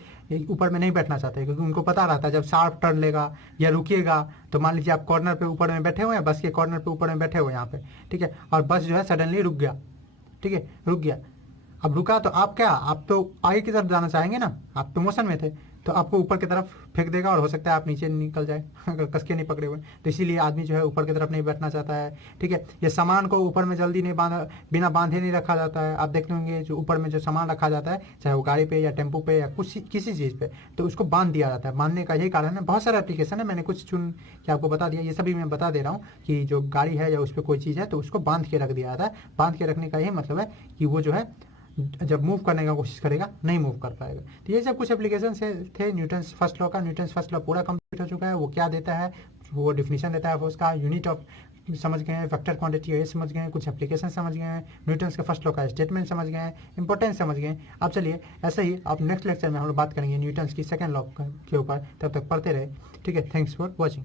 ऊपर में नहीं बैठना चाहते हैं, क्योंकि उनको पता रहता है जब शार्प टर्न लेगा या रुकिएगा, तो मान लीजिए आप कॉर्नर पे ऊपर में बैठे हुए हैं, बस के कॉर्नर पे ऊपर में बैठे हुए हैं यहाँ पे, ठीक है, और बस जो है सडनली रुक गया, ठीक है, रुक गया। अब रुका तो आप क्या, आप तो आगे की तरफ जाना चाहेंगे ना, आप तो मोशन में थे, तो आपको ऊपर की तरफ फेंक देगा और हो सकता है आप नीचे निकल जाए अगर कस के नहीं पकड़े हुए। तो इसीलिए आदमी जो है ऊपर की तरफ नहीं बैठना चाहता है, ठीक है। ये सामान को ऊपर में जल्दी नहीं बिना बांधे नहीं रखा जाता है। आप देखते होंगे जो ऊपर में जो सामान रखा जाता है, चाहे वो गाड़ी पे या टेम्पो पे या किसी चीज़ पे, तो उसको बांध दिया जाता है। बांधने का यही कारण है, बहुत सारे एप्लीकेशन है, मैंने कुछ चुन के आपको बता दिया, ये सभी मैं बता दे रहा हूँ कि जो गाड़ी है या उस पर कोई चीज़ है तो उसको बांध के रख दिया जाता है। बांध के रखने का यही मतलब है कि वो जो है जब मूव करने का कोशिश करेगा नहीं मूव कर पाएगा। तो ये सब कुछ एप्लीकेशन से थे न्यूटन्स फर्स्ट लॉ का। न्यूटन्स फर्स्ट लॉ पूरा कंप्लीट हो चुका है। वो क्या देता है, वो डिफिनीशन देता है फोर्स का, यूनिट ऑफ समझ गए हैं, वेक्टर क्वांटिटी ये समझ गए हैं, कुछ एप्लीकेशन समझ गए हैं, न्यूटन्स का फर्स्ट लॉ का स्टेटमेंट समझ गए हैं, इंपॉर्टेंस समझ गए हैं। अब चलिए ऐसे ही आप नेक्स्ट लेक्चर में हम लोग बात करेंगे न्यूटन्स की सेकंड लॉ के ऊपर। तब तक पढ़ते रहे, ठीक है। Thanks for watching.